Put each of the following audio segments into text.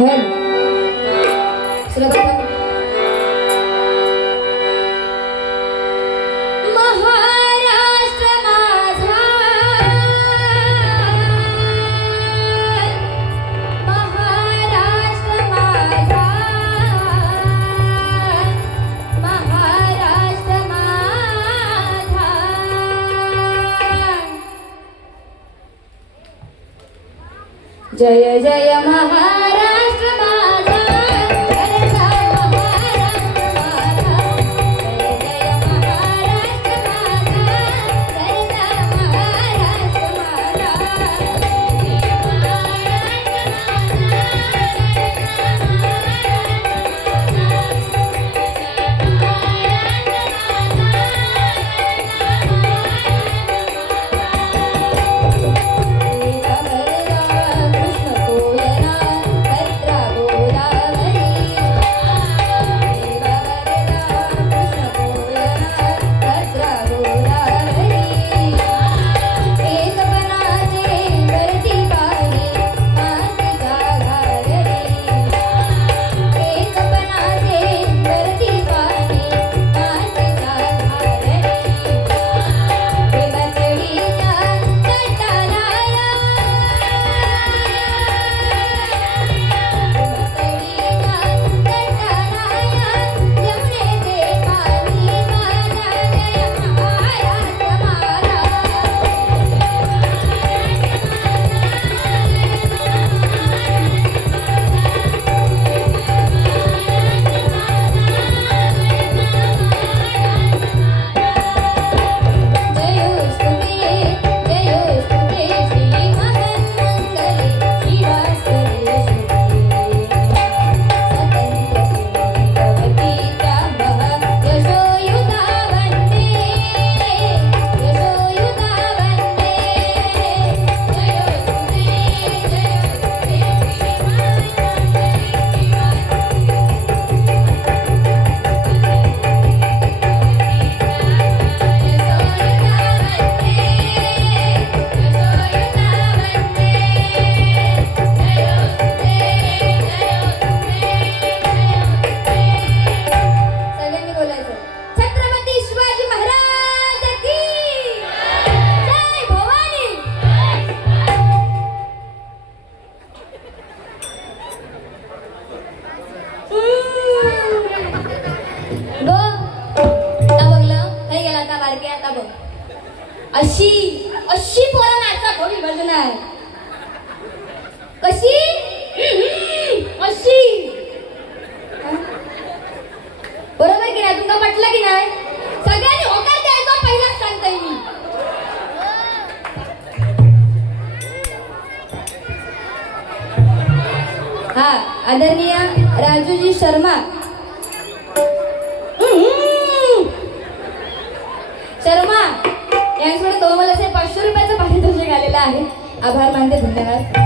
जय जय महाराष्ट्र माझा, जय जय महाराष्ट्र माझा, जय जय महाराष्ट्र माझा, जय जय महाराष्ट्र माझा, जय जय अशी अशी पोरं नाचा थोडी भजन आहे कशी अशी बरोबर की नाही तुमका पटलं की नाही सगळ्यांनी होकार द्यायचा पहिलाच सांगताय मी हा आदरणीय राजूजी शर्मा शर्मा यांच्याकडे तो मला 500 रुपयाचं पारितोषिक आलेलं आहे आभार मानते धन्यवाद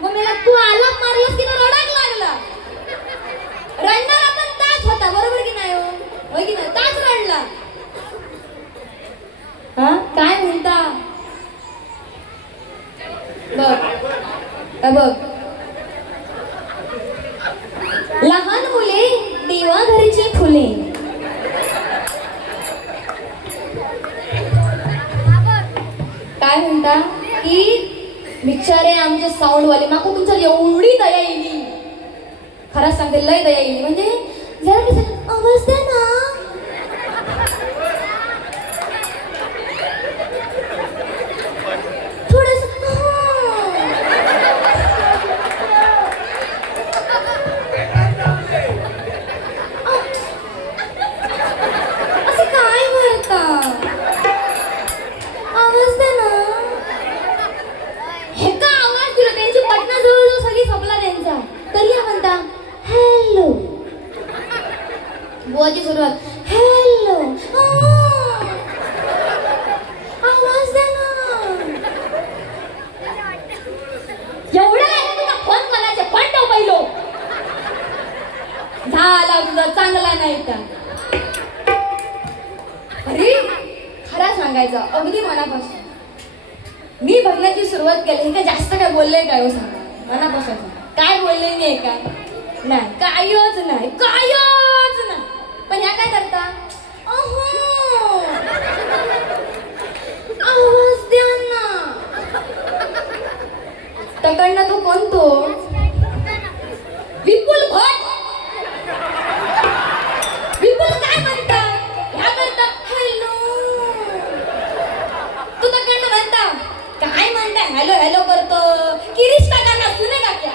मग मला तू आलाप मारलास की रडाक लागला रडणारा पण ताच होता बरोबर की नाही होय की नाही ताच रडला हा काय म्हणता बघ लहान मुले देवा घरची फुले काय म्हणता की बिचारे आमचे साऊंड वाले माको तुमच्या एवढी दया येईल खरंच सांगते लय दया येईल म्हणजे जरा आवाज द्या ना बुवाची सुरुवात हॅलो आवाज द्या ना एवढा तुला फोन करायचे पण तो पहिलो झाला तुझा तुझा चांगला नाही का? अरे खरा सांगायचं अगदी मनापासून मी बघण्याची सुरुवात केली. हे काय जास्त काय बोलले काय हो सांगा मनापासून काय बोलले नाही का? नाही कायच नाही कायच नाही. पण ह्या काय करता? अहो आवाज द्या ना. तकडनं तो कोण तो? विपुल भट. विपुल काय म्हणता? ह्या करता हॅलो. तू तकडनं म्हणता काय म्हणता? हॅलो हॅलो करतो. किरीश काकांना सुने का क्या?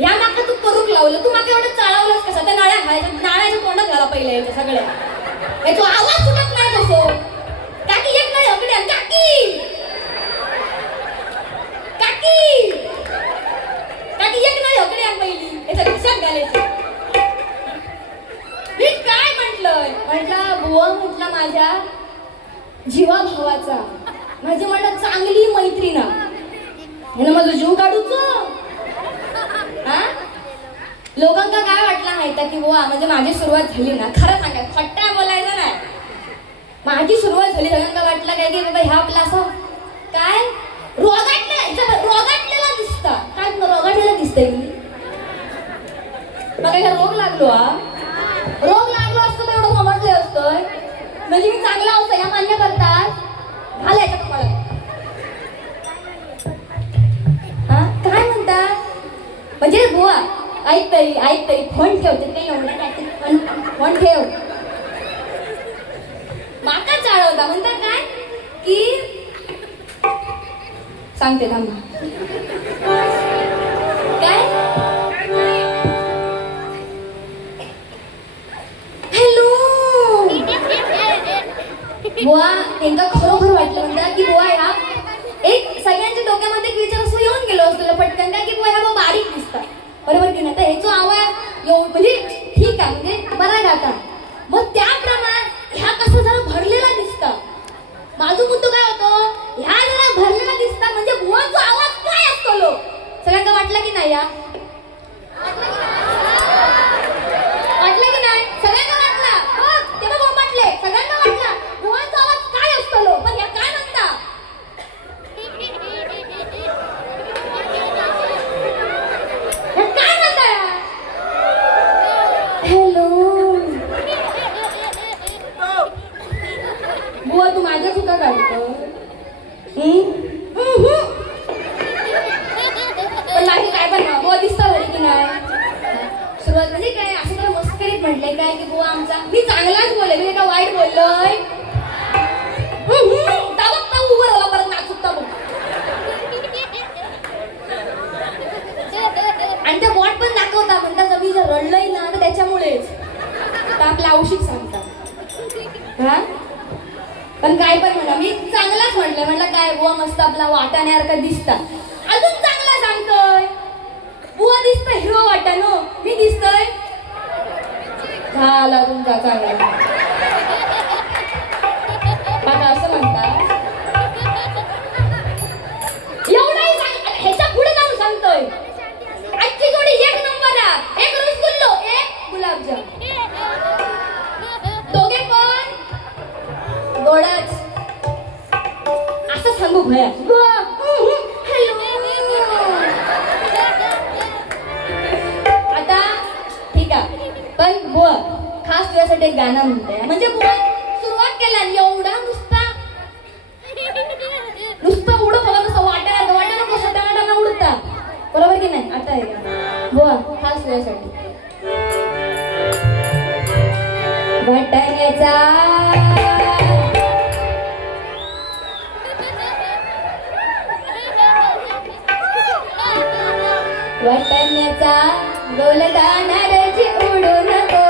या माका तू करूक लावलं. तू माका एवढं चाळवलंस कसं? त्या नाळ्याच्या तोंडात घाला पहिले याच्या सगळ्या. याचा आवाज सुटत नाही तसो. काकी एक नाही हकडे काकी काकी काकी एक नाही हकडे आण पहिली याच्या खिशात घालायचं. मी काय म्हटलं बुवा म्हटलं माझ्या जीवा भावाचा माझी म्हटलं चांगली मैत्रीण ह्यानं माझं जीव काढूच. हा लोकांना काय वाटलं माहिती की बुवा म्हणजे माझी सुरुवात झाली ना. खरं सांगा खट्टा बोलायचं नाही. माझी सुरुवात झाली सगळ्यांना वाटलं काय की बाबा ह्या आपला असं काय रोगाटलेला दिसता. काय रोगाटलेला दिसतंय मी मला काय रोग लागलो हा. रोग लागलो असतो तर एवढं समजले असतं. म्हणजे मी चांगला असतं या मान्य करतात. घालायचं तुम्हाला हा काय म्हणतात? म्हणजे बुवा ऐकतय फोन ठेवते काही एवढं काय फोन ठेव. माका चाळवता म्हणतात काय की सांगते थांबा काय हॅलो बुवा. त्यांना खरोखर वाटलं म्हणतात की बुवा ह्या एक सगळ्यांच्या डोक्यामध्ये एक विचार असं येऊन गेलो असतो पटकन काय की बुवा ह्या बाबा बारीक दिसतात. बरोबर की नाही? तर ह्याचा आवाज म्हणजे ठीक आहे म्हणजे बरा गाता. मग त्याप्रमाणे ह्या कसं जरा भरलेला दिसता. माझा मुद्दा काय होतो? ह्या जरा भरलेला दिसता म्हणजे बुवाचा आवाज काय असतो लो. सगळ्यांना वाटलं की नाही? या वाटलं की नाही? सगळ्यांना वाटला बघ ते बघ म्हटले सगळ्यांना वाटला बुवाचा आवाज काय असतो लो. पण या काय म्हणता? काय म्हणता? हॅलो बुवा तू माझ्या सुद्धा काढतो. पण बाकी काय पण ना बुवा दिसता बरी की नाही. सुरुवात म्हणजे काय असं तर मस्करीत म्हटलंय काय की बुवा आमचा मी चांगलाच बोलले मी का वाईट बोललोय. बघता उभं राहिला परत नाचुकता बघ. आणि त्या बॉट पण दाखवता म्हणतात मी जर रडलंय ना तर त्याच्यामुळेच तर आपल्या औषध सांगतात. हा पण काय पण म्हणा मी चांगलाच म्हटलं काय बुवा मस्त आपला वाटाण्यासारखा दिसता. अजून चांगला सांगतोय बुवा दिसतोय हिरो वाटानो मी दिसतोय झाला तुमचा चांगला. आता असं म्हणता एवढाही ह्याच्या पुढे जाऊन सांगतोय आजची जोडी एक नंबर आहे. एक रसगुल्लो एक गुलाबजाम. दोघे पण गोडच असं सांगू भया. हॅलो आता ठीक आहे पण बुवा खास तुझ्यासाठी एक गाणं म्हणते. म्हणजे बुवा सुरुवात केला एवढा नुसता उडत हवा नुसतं वाटायला कसं टाणा उडता. बरोबर की नाही? आता आहे बुवा खास तुझ्यासाठी वाटाण्याचा वाटाण्याचा गोलदाना रजी उडू नको.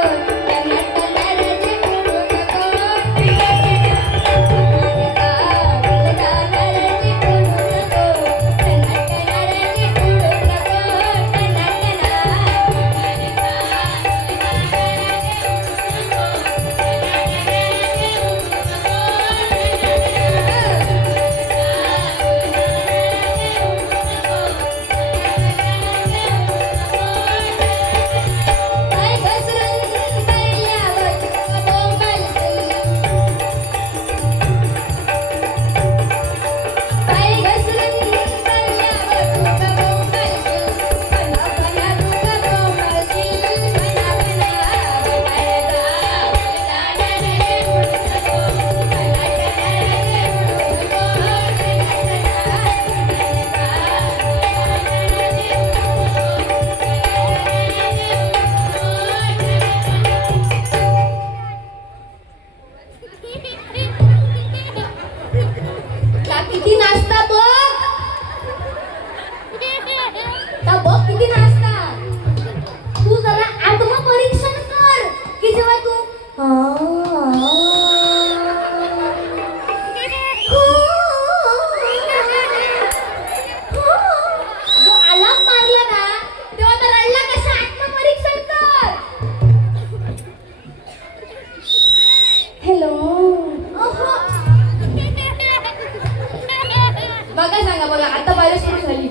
सांगा बघा, आता बाहेर सुरू झाली.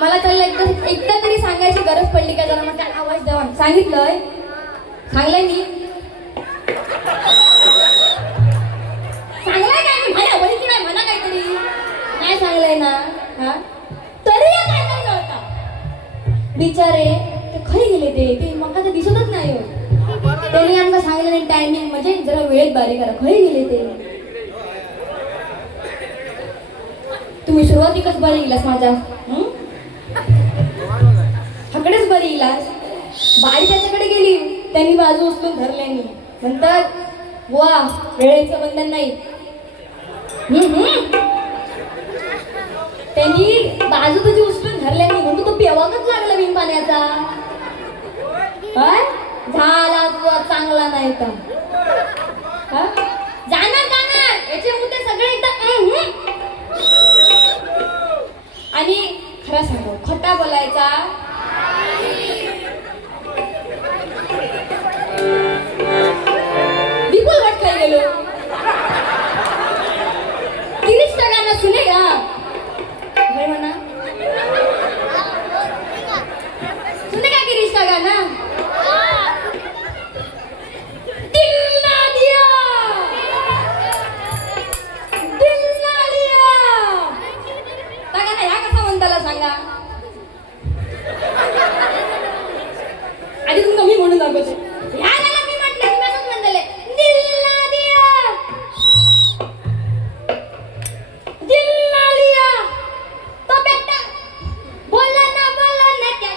मला त्याला एकदा तरी सांगायची गरज पडली का जरा म्हटलं आवाज द्यावा. सांगितलंय, सांगलंय मी, सांगलाय काय मी म्हणा बहिणी नाही म्हणा काहीतरी नाही सांगलंय ना. हा तरी काय काय होता बिचारे ते खरी गेले ते मग तर दिसतच नाही हो. त्यांनी आमका सांगितलं नाही टायमिंग म्हणजे जरा वेळेत बारी करा. खरी गेले ते. तुम्ही सुरुवातीकच बरी गेलास माझ्या हकडेच बरी गेलास. बाई त्याच्याकडे गेली, त्यांनी बाजू उचलून धरल्यानी म्हणतात वा वेळेचं बंधन नाही. त्यांनी बाजू तुझी उचलून धरल्यानी म्हणून तो पेवाकच लागला बिन पाण्याचा. काय झाला तुझा चांगला नाही तर जाणार जाणार याचे मुद्दे सगळे एकदम. आणि खरं सांगू खोटा बोलायचा बिलकुल वाट खाई गेलो. गिरीश का गाना सुनेगा भाई म्हणा सुनेगा गिरीश का गाना. दिल ना दिया दिल ना लिया का गाना ह्या कसा म्हणताला सांगा. आधी तुमका मी म्हणून दाखवते ह्या गाना मी म्हटलं तुम्ही असंच म्हणताले दिल ना दिया दिल ना लिया तो बेटा बोला ना क्या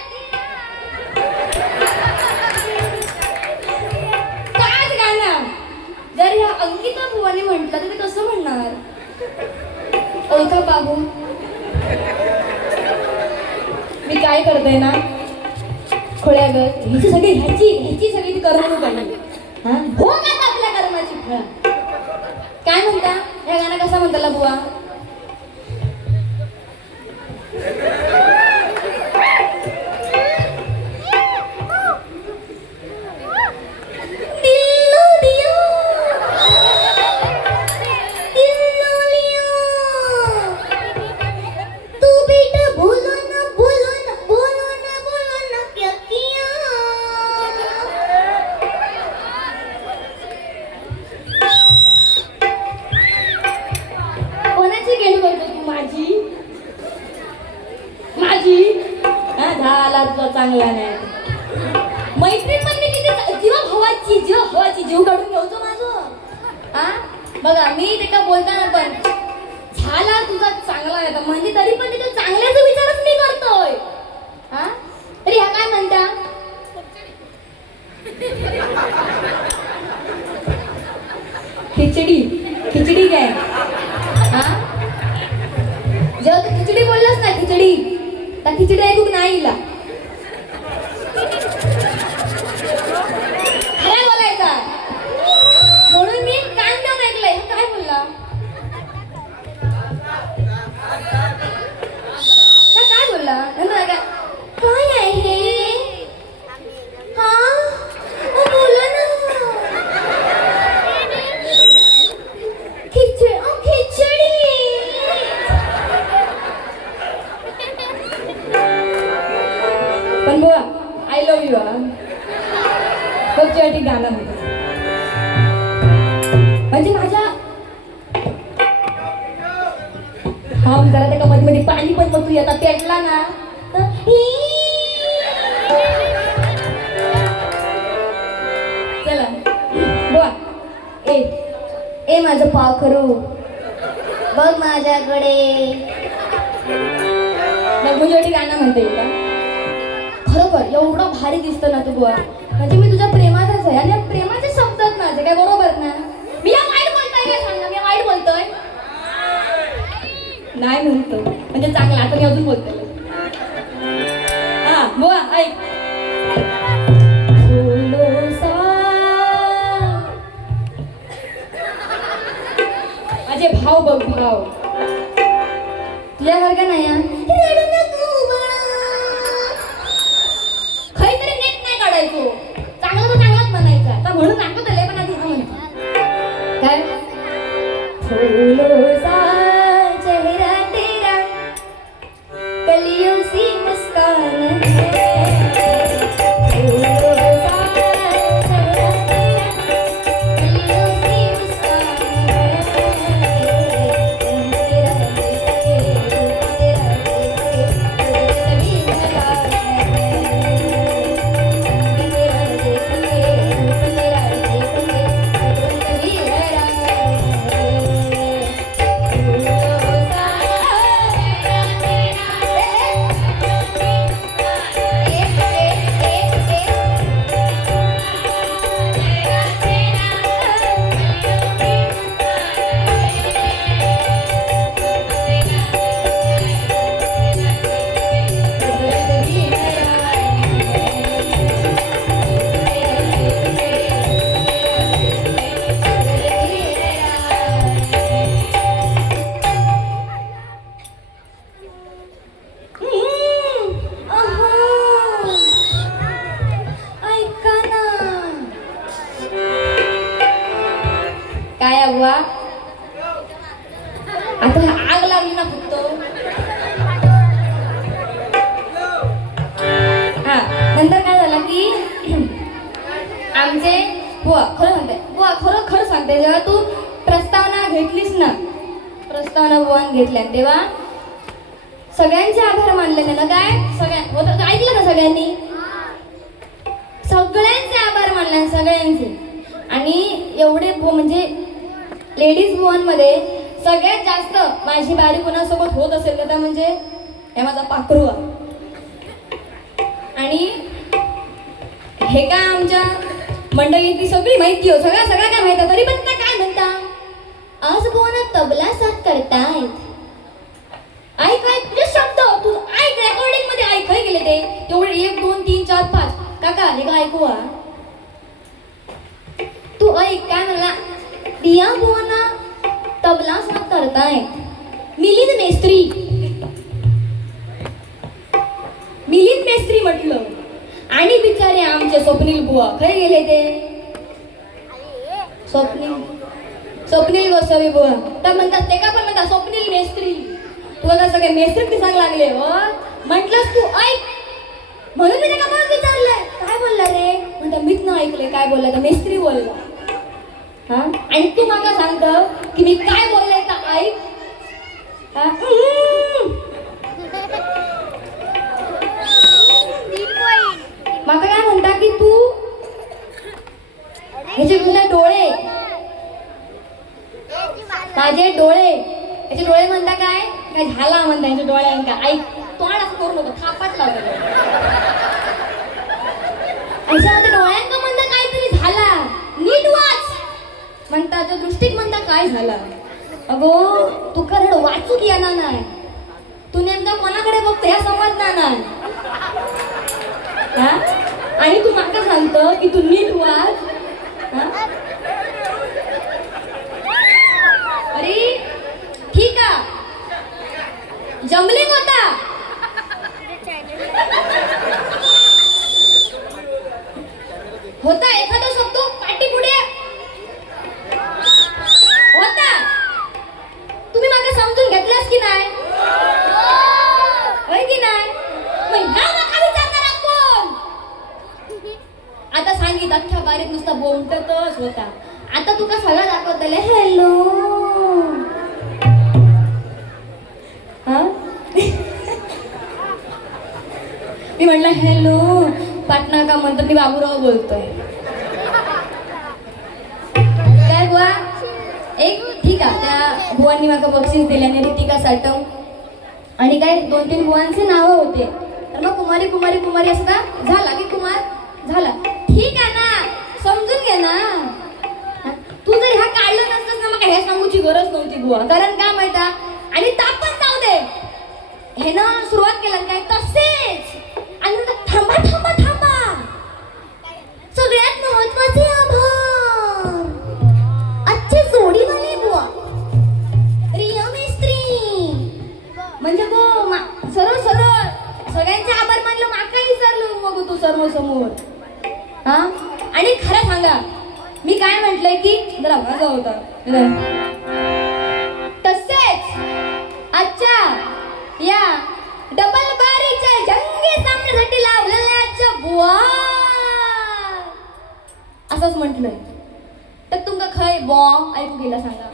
काच गाणं. जर ह्या अंकिता बुवाने म्हटलं तर मी कसं म्हणणार. ओळखा बाबू मी काय करते ना खोळ्या ग ह्याची सगळी ती करमणूक आहे. हा हो का आपल्या कर्माची फळ. काय म्हणता ह्या गाणं कसा म्हणताला बुवा. चांगला नाही मैत्रीण पण मी किती जीवा भावाची जीव काढून घेऊचो माझं. हा बघा मी ते का बोलताना पण झाला तुझा चांगला आहे म्हणजे तरी पण तिथे चांगल्याचा विचारच मी करतोय. हा तरी ह्या काय म्हणता खिचडी काय. हा जेव्हा तू खिचडी बोललास ना खिचडी तर खिचडी ऐकूक नाही इला. खरं बोलायचा म्हणून मी कान देऊन ऐकलंय. काय बोलला काय बोलला काय आहे हे. हा बोला ना खिचडी. पण बुवा आय लव्ह यू बघच्यासाठी गाणं म्हणतो म्हणजे माझ्या हा जरा त्या मध्ये पाणी पण मग तू आता पेटला ना चला बुवा ए माझं पाखरू बघ माझ्याकडे. मग तुझ्यासाठी गाणं म्हणते का खरोखर एवढं भारी दिसतं ना तू बुवा. म्हणजे मी तुझ्या प्रेमातच आहे आणि प्रेमाचे शब्दात माझे काय बरोबर ना. मी या वाईट बोलतोय काय सांग ना. मी वाईट बोलतोय नाही म्हणतो म्हणजे चांगला. आता मी अजून बोलतोय. हा बुवा ऐक माझे भाव बघ भाव तुझ्यासारखा नाही. खरी तरी नेट नाही काढायचो. चांगला तो चांगलाच म्हणायचा. आता म्हणून दाखवत आले पण आधी म्हणतो काय फूलों सा चेहरा तेरा सांगते, जेव्हा तू प्रस्तावना घेतलीस ना, प्रस्तावना बुवान घेतल्या तेव्हा सगळ्यांचे आभार मानलेले ना, काय होतं ऐकलं ना सगळ्यांनी, सगळ्यांचे आभार मानले सगळ्यांचे. आणि एवढे म्हणजे लेडीज बुवांमध्ये सगळ्यात जास्त माझी बारी कोणासोबत होत असेल तर म्हणजे हे माझा पाखरू. आणि हे काय आमच्या मंडळीतली सगळी माहिती हो, सगळ्या काय माहिती, तरी पण काय म्हणता, आज बुवाना तबला साथ करतायत. ऐक तुझे शब्द तू ऐक, रेकॉर्डिंग मध्ये ऐक गेले ते तेवढे 1 2 3 4 5. काका हे का ऐकू तू ऐक काय म्हणला, पिया बुवाना तबला साथ करतायत. मिलिंद मेस्त्री म्हटलं. आणि बिचारे आमचे स्वप्नील बुवा खरे गेले ते, स्वप्नील गोसावी बुवा तर म्हणतात, ते का पण म्हणतात स्वप्नील मेस्त्री. तुला का सगळे मेस्त्री दिसायला लागले हो. म्हटलंस तू ऐक म्हणून मी त्याला मग विचारलंय काय बोलला रे, म्हणता मीच ना ऐकले काय बोलला, तर मेस्त्री बोलला. हा आणि तू मला सांगत की मी काय बोलले तर ऐक. माका काय म्हणता की तू ह्याचे तुला डोळे, माझे डोळे, याचे डोळे म्हणता काय काय झाला म्हणता यांच्या डोळ्यांका. ऐक तोंड असं करू नको, थापाच लावलं याच्यामध्ये डोळ्यांका म्हणता काहीतरी झाला, नीट वाच म्हणता. जो दृष्टीक म्हणता काय झाला. अगो तू खरं वाचूक येणार नाही, तू नेमका कोणाकडे बघतो ह्या समजणार नाही. आणि तू माका सांगतो की तू नीट वाच. अरे ठीक आहे जमलिंग होता, एखादा शब्द पाठी पुढे होता. तुम्ही माका समजून घेतल्यास की नाही, होय की नाही. आता सांगित अख्ख्या बारीत नुसता बोमटतच होता. आता तू का सगळं दाखवतले हॅलो. मी म्हटलं हॅलो पाटणा का म्हणतो, मी बाबूराव बोलतोय. काय बुवा एक ठीक आहे, त्या बुवांनी मला बक्षीस दिल्याने रितिका साटम आणि काय 2-3 बुवांचे नावं होते. तर मग कुमारी असं का झाला की कुमार झाला, ठीक आहे ना, समजून घे ना. तू जर ह्या काढलं नसतंस ना मग हे सांगूची गरज नव्हती बुवा. कारण काय माहिती आणि तापण जाऊ दे हे ना सुरुवात केलं काय तसेच. आणि थांबा सगळ्यात महत्वाचे आभार आजचे जोडीवाले बुवा रिया मेस्त्री. म्हणजे गो सरळ सगळ्यांचे आभार मानलं, माका विचारलं मग तू समोर. हा आणि खरं सांगा मी काय म्हटलंय की जरा माझा होता तसेच आजच्या या डबल बारीच्या जंगी सामन्यासाठी लावलेल्या बुवा असंच म्हटलंय. तर तुमका खय बॉ ऐकू गेला सांगा.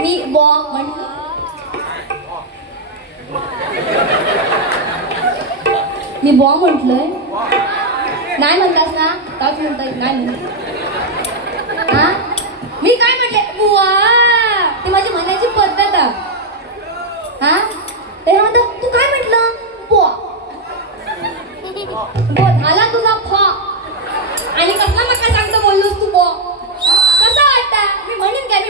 मी बॉ म्हटलं मी बॉ म्हटलंय नाही म्हणतास ना, काच म्हणता येत नाही. हा मी काय म्हटले बुवा, ते माझी म्हणायची पद्धत. हा ते म्हणतात तू काय म्हटलं बुवा, झाला तुझा फॉ. आणि कसला मका सांगतो बोललोस तू बुवा, कसा वाटता. मी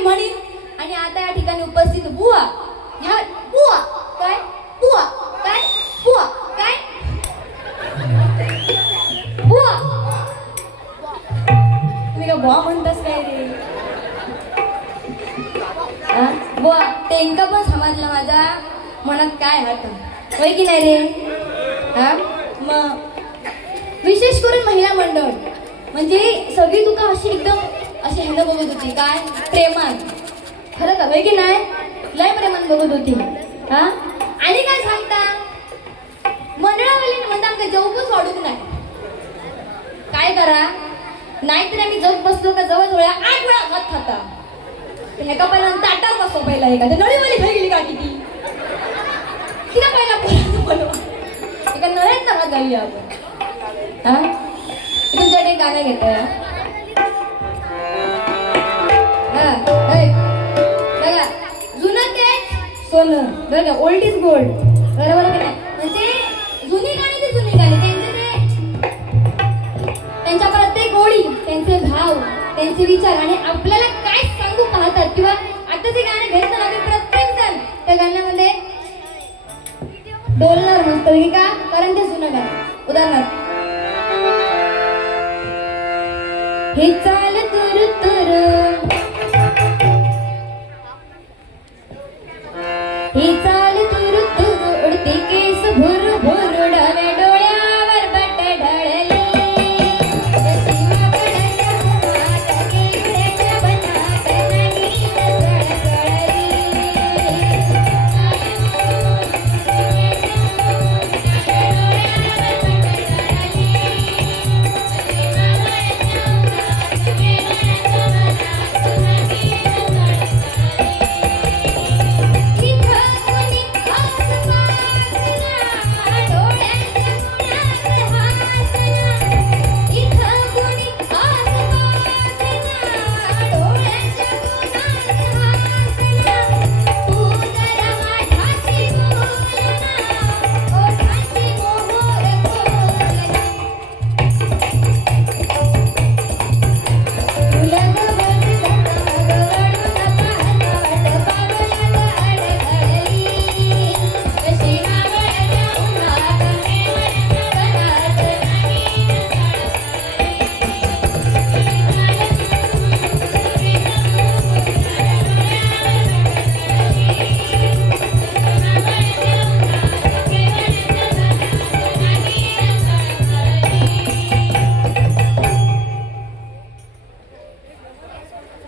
म्हणीन आणि आता या ठिकाणी उपस्थित बुवा ह्या बुवा काय बुवा काय बुवा काय बुवा. तुम्ही का बुवा म्हणतास काय रे. बुवा तेंका पण समजलं माझ्या मनात काय हात होय की नाही रे. हा मग विशेष करून महिला मंडळ म्हणजे सगळी तुका अशी एकदम अशी ह्यानं बघत होती काय प्रेमान. खरं का होय की नाही, लय प्रेमान बघत होती. हा आणि काय सांगता मंडळावाली म्हणता आमका जेवूच वाढूक नाही. काय करा नाहीतरी आम्ही जग बसलो का जवळ जवळ 8 वेळा भात खाता. ह्याका पहिला ताटावर बसलो पहिला एका नळीवाली खाई गेली का किती तिला पहिला बोलवा एका नळ्यात ना भात घालूया आपण. हा तुमच्याकडे एक गाणं घेतोय बघा जुनं तेच सोनं बरं का ओल्ड इज गोल्ड बरोबर की नाही. म्हणजे जुनी गाणी ते जुनी गाणी त्यांच्या प्रत्येक ओळी त्यांचे भाव त्यांचे विचार आणि आपल्याला काय सांगू पाहतात किंवा आता जे गाणे घेतलं ना प्रत्येक जण त्या गाण्यामध्ये डोलणार मस्त का कारण ते जुनं गाणं. उदाहरणार्थ हे चाल तुर तुर ही चाल तुर तुर उडते केस भुर भुर डाव्या डोळ्यावर बट ढळली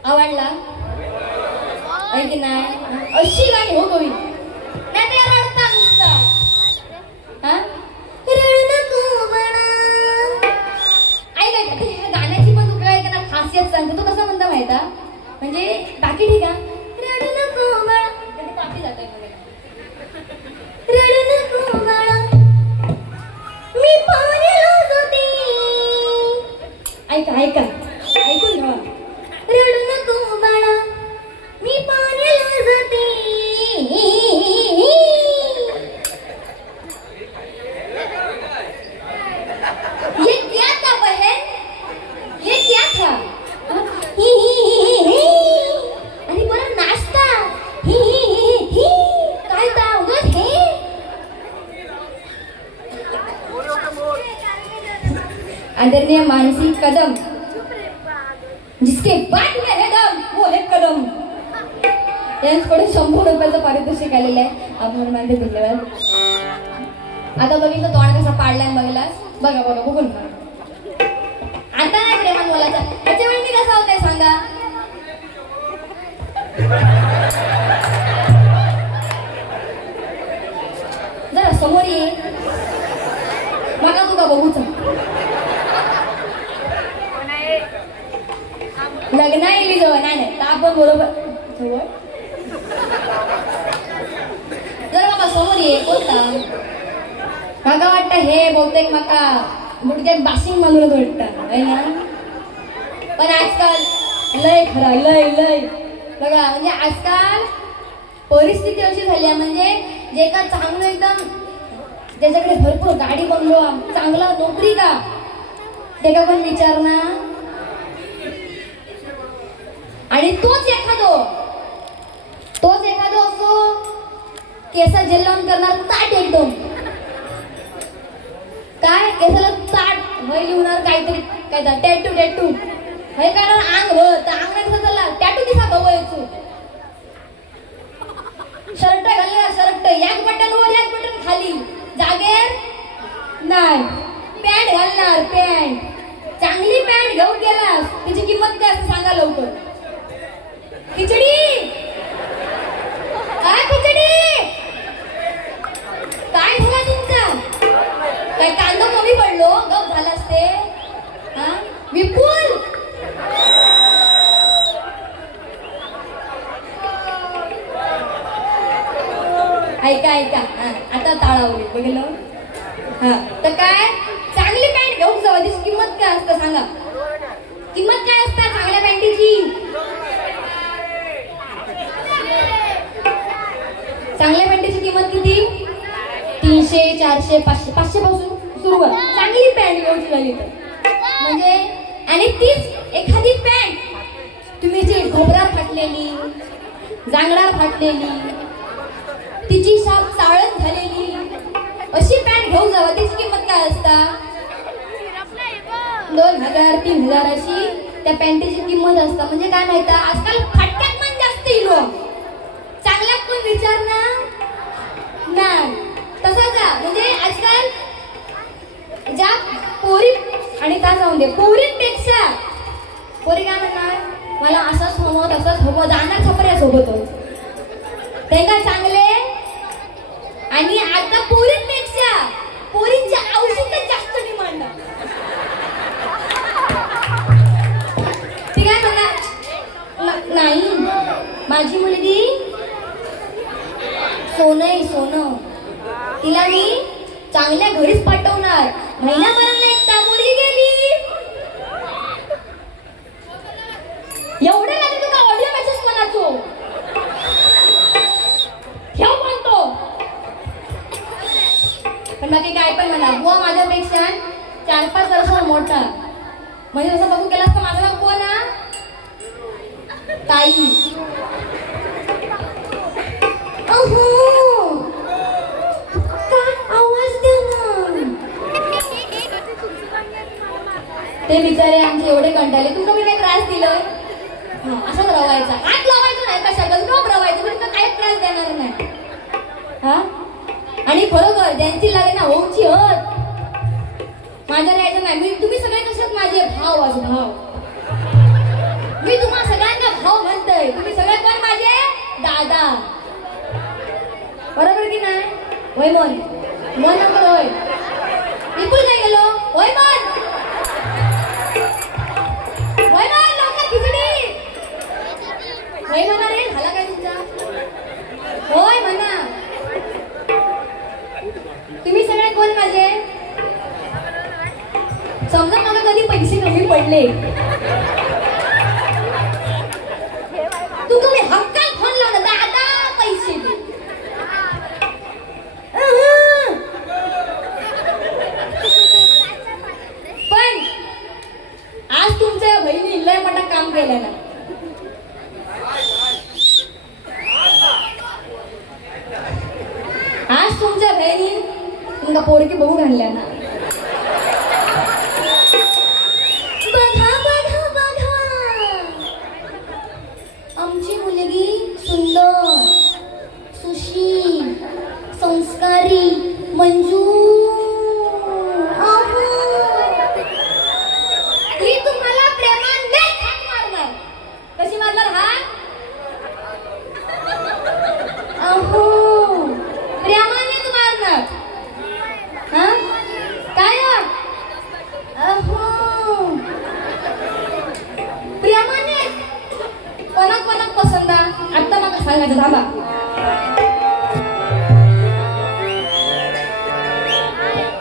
आवडला आहे की नाही. अशी गाणी हो कवी नाही ते रडता नुसता हा रडू नको बाळा. ऐक ऐक आता ह्या गाण्याची पण तू काय ना खासियत सांगतो. तो कसा म्हणता माहिती म्हणजे बाकी ठीक आहे रडू नको बाळा म्हणजे पाठी जातोय रडू नको बाळा मी पाण्याला जाते. ऐका ऐका ऐकून घ्या रडू नको बाळा मी पाण्याला जाते. ये क्या था बहन ये क्या था आणि बरं नाश्ता काय था उगाच हे आदरणीय मानसी कदम जिसके बाद में है दम वो है कदम यांच्याकडे 100 रुपयाचं पारितोषिक आलेलं आहे. आपण मानते धन्यवाद. आता बघितलं तोंड कसा पाडलाय बघलास बघा बघा बघून आता नाही प्रेमान बोलायचा त्याच्या वेळी मी कसा होताय सांगा. जरा समोर ये बघा तुका बघूच लग्न येईल जवळ नाही नाही तर आपण बरोबर जवळ जर बाबा समोर ये कोणता माका वाटतं हे बहुतेक माका मुडक्यात बाशिंग मानूनच वाटतं आहे ना. पण आजकाल लय खरा लय लय बघा म्हणजे आजकाल परिस्थिती अशी झाली आहे म्हणजे जे का चांगलं एकदम ज्याच्याकडे भरपूर गाडी बंगलो चांगला नोकरी का ते का पण विचारणार आणि तोच एखादो असो केसा जेल लावून करणार ताट एकदम काय केसाला ताट वय लिहणार काहीतरी काय टॅटू टॅटू हे करणार अंग भर तर अंग नाही चालला टॅटू दिसा गवयचो शर्ट घालणार शर्ट एक बटन वर एक बटन खाली जागेर नाही पॅन्ट घालणार पॅन्ट चांगली पॅन्ट घेऊन गेलास तिची किंमत काय असं सांगा लवकर. खिचडी काय खिचडी काय झाला तुमचा काय कांदा कमी पडलो गप झाला असते हा विपुल ऐका ऐका हा आता ताळावले बघितलं हा तर काय चांगली पॅन्ट घेऊन जावा तिची किंमत काय असतं सांगा किंमत काय असतं चांगल्या पॅन्टीची चांगल्या पॅन्टीची किंमत किती 300 400 500 500 पासून सुरू कर चांगली पॅन्ट घ्यायची झाली तर म्हणजे आणि तीच एखादी पॅन्ट तुम्ही जी घोबरा फाटलेली जांगडा फाटलेली तिची शाप चाळण झालेली अशी पॅन्ट घेऊन जावा तिची किंमत काय असता 2000 3000 अशी त्या पॅन्टीची किंमत असता म्हणजे काय माहिती आजकाल फाटक्यात मन जास्त इलो चांगल्यात कोण विचार ना नाही तसा का म्हणजे आजकाल ज्या पोरी आणि का जाऊन दे पोरींपेक्षा पोरी काय म्हणणार मला असंच हवं तसंच हवं जाणार छपऱ्या सोबतच ते का चांगले आणि आता पोरींपेक्षा पोरींच्या औषधच जास्त डिमांड ती काय म्हणणार नाही माझी मुलगी सोनं तिला मी चांगल्या घरीच पाठवणार महिन्याभराला एकदा मुलगी गेली एवढे लागले तुका ऑडिओ मेसेज कोणाचो ठेव म्हणतो पण बाकी काय पण म्हणा बुवा माझ्यापेक्षा 4-5 वर्ष मोठा म्हणजे जसं बघू केलास तर माझं नाव कोण ना ताई आवाज द्या ना ते बिचारे आमचे एवढे कंटाळले तुमचा मी काही त्रास दिलोय असंच रवायचा हात लावायचं नाही कशातच गप रवायचं म्हणजे काही त्रास देणार नाही हा आणि खरोखर ज्यांची लागे ना होऊची हत माझ्या राहायचं नाही मी तुम्ही सगळे कशात माझे भाव आज भाव मी तुम्हाला सगळ्यांना भाव म्हणतोय तुम्ही सगळे कोण माझे दादा बरोबर की नाही होय मन नंबर होय विपुल काय गेलो होय मन लवकर खिचडी होय म्हणा रे झाला काय तुमचा होय म्हणा तुम्ही सगळे कोण माझे समजा मला कधी पैसे कमी पडले तुम्ही हक्कात फोन लावला दादा पैसे दे पण आज तुमच्या बहिणी लय मोठा काम केलं ना आज तुमच्या बहिणी तुमका पोरकी बघू घालल्या ना बघा आमची मुलगी सुंदर सुशील संस्कारी मंजू ती तुम्हाला प्रेमाने हाक मारणार कशी मारणार हाक प्रेमानेच मारणार हा काय प्रेमाने कोणाक पसंत आता मला सांगायचं थांबा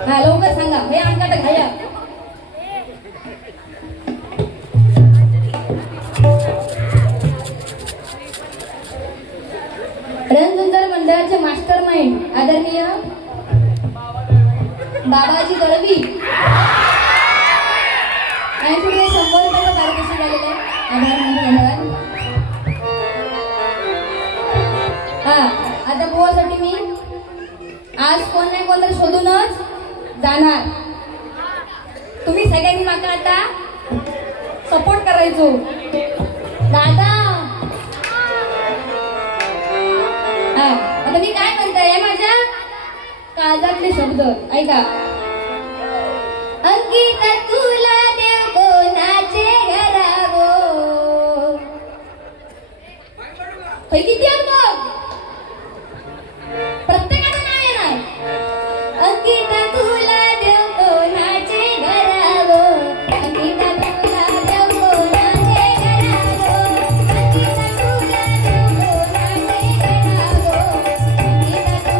हा लवकर सांगा हे आमच्याकडे घ्या रणझुंजार मंडळाचे मास्टर माइंड आदरणीय बाबाजी दळवी आणि पुढे 100 रुपयाचा पारितोषिक आलेलं आहे आभार धन्यवाद हा आता बुवासाठी मी आज कोण नाही कोण तरी शोधूनच जाणार तुम्ही सगळ्यांनी माका आता सपोर्ट करायचो दादा हा आता मी काय म्हणताय माझ्या काळजातले शब्द ऐका अंकिता तुला देव कोणाचे घरावो किती आहेत मग प्रत्येकाचं नाव येणार अंकिता तुला देव कोणाचे घरावो अंकिता तुला देव कोणाचे घरावो अंकिता तुला देव कोणाचे घरावो अंकिता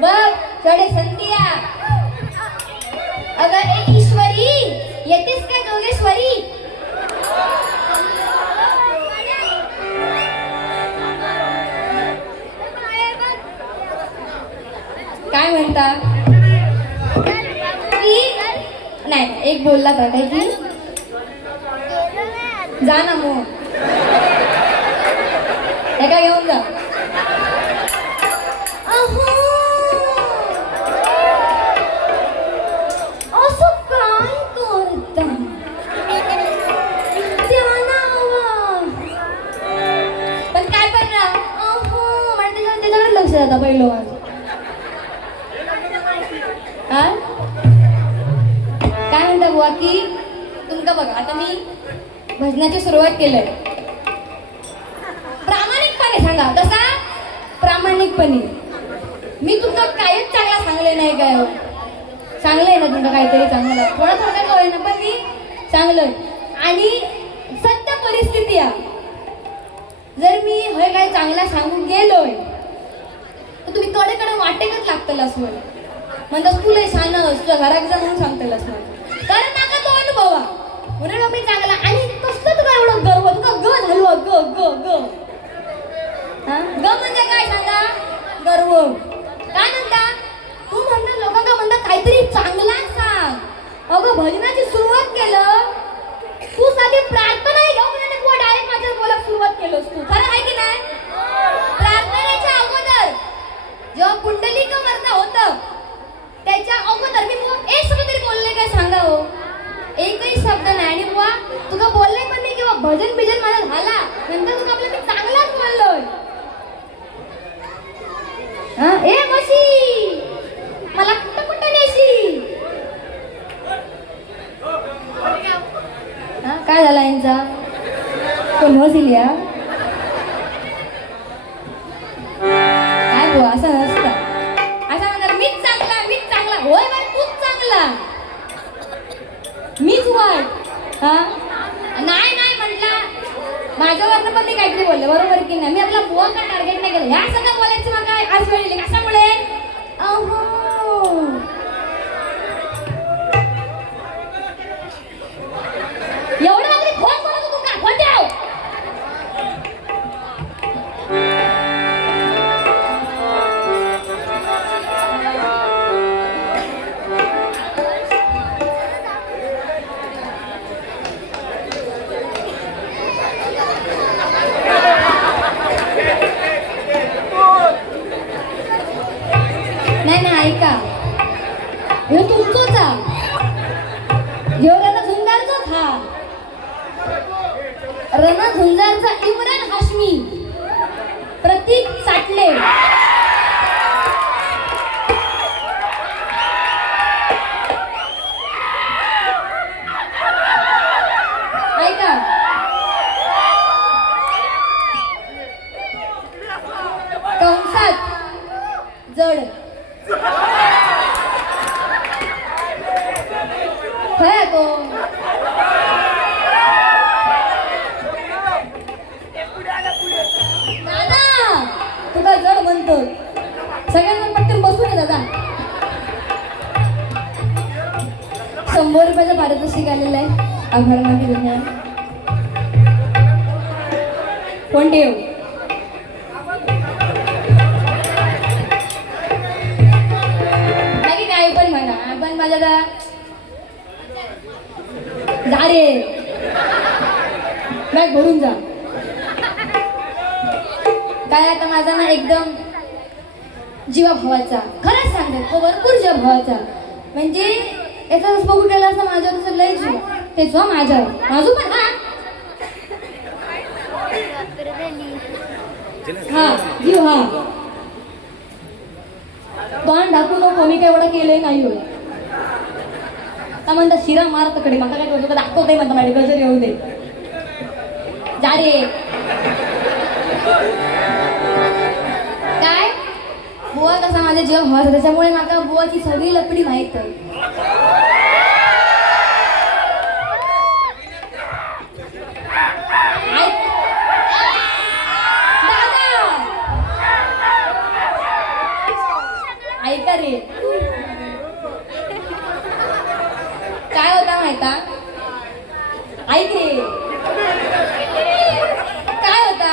बघ थोडे संधिया. अगं ए ईश्वरी, येतेस काय जोगेश्वरी? काय म्हणता? नाही एक बोलला तर काय की जा ना मग एका घेऊन जा. असं काय करता पण काय करणार? त्याच्याकडे लक्ष जाता पहिलं माझं. काय म्हणता बुवा की तुमका बघा आता मी भजनाची सुरुवात केलंय. प्रामाणिकपणे सांगा तसा प्रामाणिकपणे. मी तुमका काहीच चांगला सांगले नाही काय हो. चांगलंय ना तुमचं काहीतरी चांगलं थोडं थोडं का होईना पण मी चांगलं. आणि सत्य परिस्थिती आहे. जर मी हे काही चांगला सांगून गेलोय तर तुम्ही कडे कडे वाटेकच लागतलस म्हणतास तुला शानस तुझ्या घरात जा म्हणून सांगतलस कारण नाका तो अनुभव म्हणून मी चांगला. आणि कसलं तुला एवढं गर्व तुका ग झालो ग ग ग ग म्हणजे काय सांगा? गर्व. काय म्हणता तू म्हणणार लोकांना म्हणता काहीतरी चांगला सांग. अगं भजनाची सुरुवात केलं तू साधी प्रार्थना घेऊ म्हणजे तू डायरेक्ट माझ्या बोलायला सुरुवात केलंस तू. खरं आहे की नाही? प्रार्थनेच्या अगोदर जेव्हा पुंडलिक वरता होतं त्याच्या अगोदर मी एक शब्द तरी बोलले काय सांगा हो. एकही शब्द नाही. आणि बुवा तुका बोलले पण नाही किंवा भजन बिजन मला झाला नंतर तुका आपलं मी चांगलाच बोललोय. ए मशी मला कुठं कुठं नेशी. काय झाला यांचा कोण हसिल्या काय बुवा असं नसतं. असं म्हणणार मीच चांगला होय बाय तूच चांगला मीच वाईट. नाही नाही म्हटला माझ्यावरनं पण मी काहीतरी बोलले बरोबर की नाही. मी आपला बुवा का टार्गेट नाही केलं. ह्या सगळं बोलायचं मला आज वेळ कशामुळे एवढं वगैरे खोट बोलत तू का खोट द्याव. नाही ऐका हे तुमचंच रणझुंजारचाच हा रणझुंजारचा इम्रान हाशमी प्रतीक साटले. ऐका कंसात जड खय तो दादा तुला जड म्हणतो सगळ्यांना पटकन बसून आहे दादा. 100 रुपयाचं पारितोषिक आलेलं आहे आभारमध्ये दुनिया कोण ठेव. नाही पण म्हणा आपण माझ्या जा रे बॅग भरून जा. काय आता माझा ना एकदम जीवाभावाचा खरंच सांगते तो भरपूर जीवाभावाचा म्हणजे याचा बघू केला असं माझ्यावर असं लय जीव तेच माझ्यावर माझू पण हा जीव हा तोंड ढाकू नको मी काय एवढं केलंय नाही होय. आता म्हणता शिरा मारत कडे मला काय करतो दाखवत नाही म्हणता माझे गजर येऊ दे जा रे. काय बुवा कसा माझ्या जीव हवा त्याच्यामुळे मला बुवाची सगळी लपडी माहित आहे. ऐका रे. काय होता माहिता? ऐक रे. काय होता?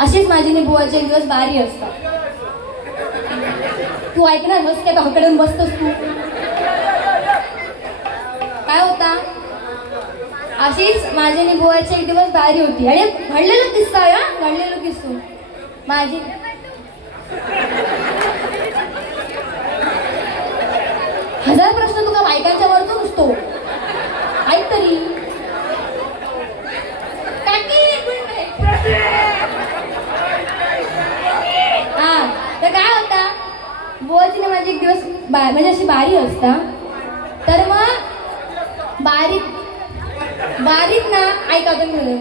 अशीच माझी बुवाचे एक दिवस बारी असतात. तू ऐकणार बस काय हकडून बसतोस तू. काय होता? अशीच माझी बुवाची एक दिवस बारी होती आणि घडलेला किस्सा आहे हा, घडलेला किस्सो. माझी हजार प्रश्न तुका बायकांच्या वरच नुसतो. ऐक तरी. हा तर काय होता, बुवाची माझी एक दिवस म्हणजे अशी बारी असता. तर मग बारीक ना ऐका तुम्ही.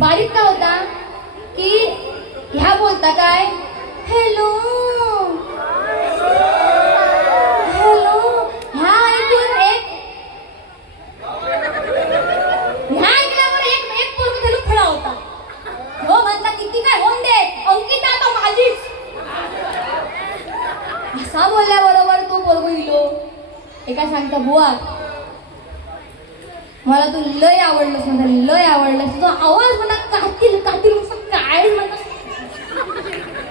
बारीक का होता की ह्या बोलता काय हॅलो हॅलो ह्या ऐकून ह्या ऐकल्यावर एक पोरग त्याला खडा होता. हो म्हणता किती काय होऊन दे अंकिता आता माझीच. असा बोलल्याबरोबर तो पोरगो इलो एका सांगता बुवा मला तू लय आवडलंस. म्हणता लय आवडलंस. तुझा आवाज म्हणा कातील कातील काय म्हणता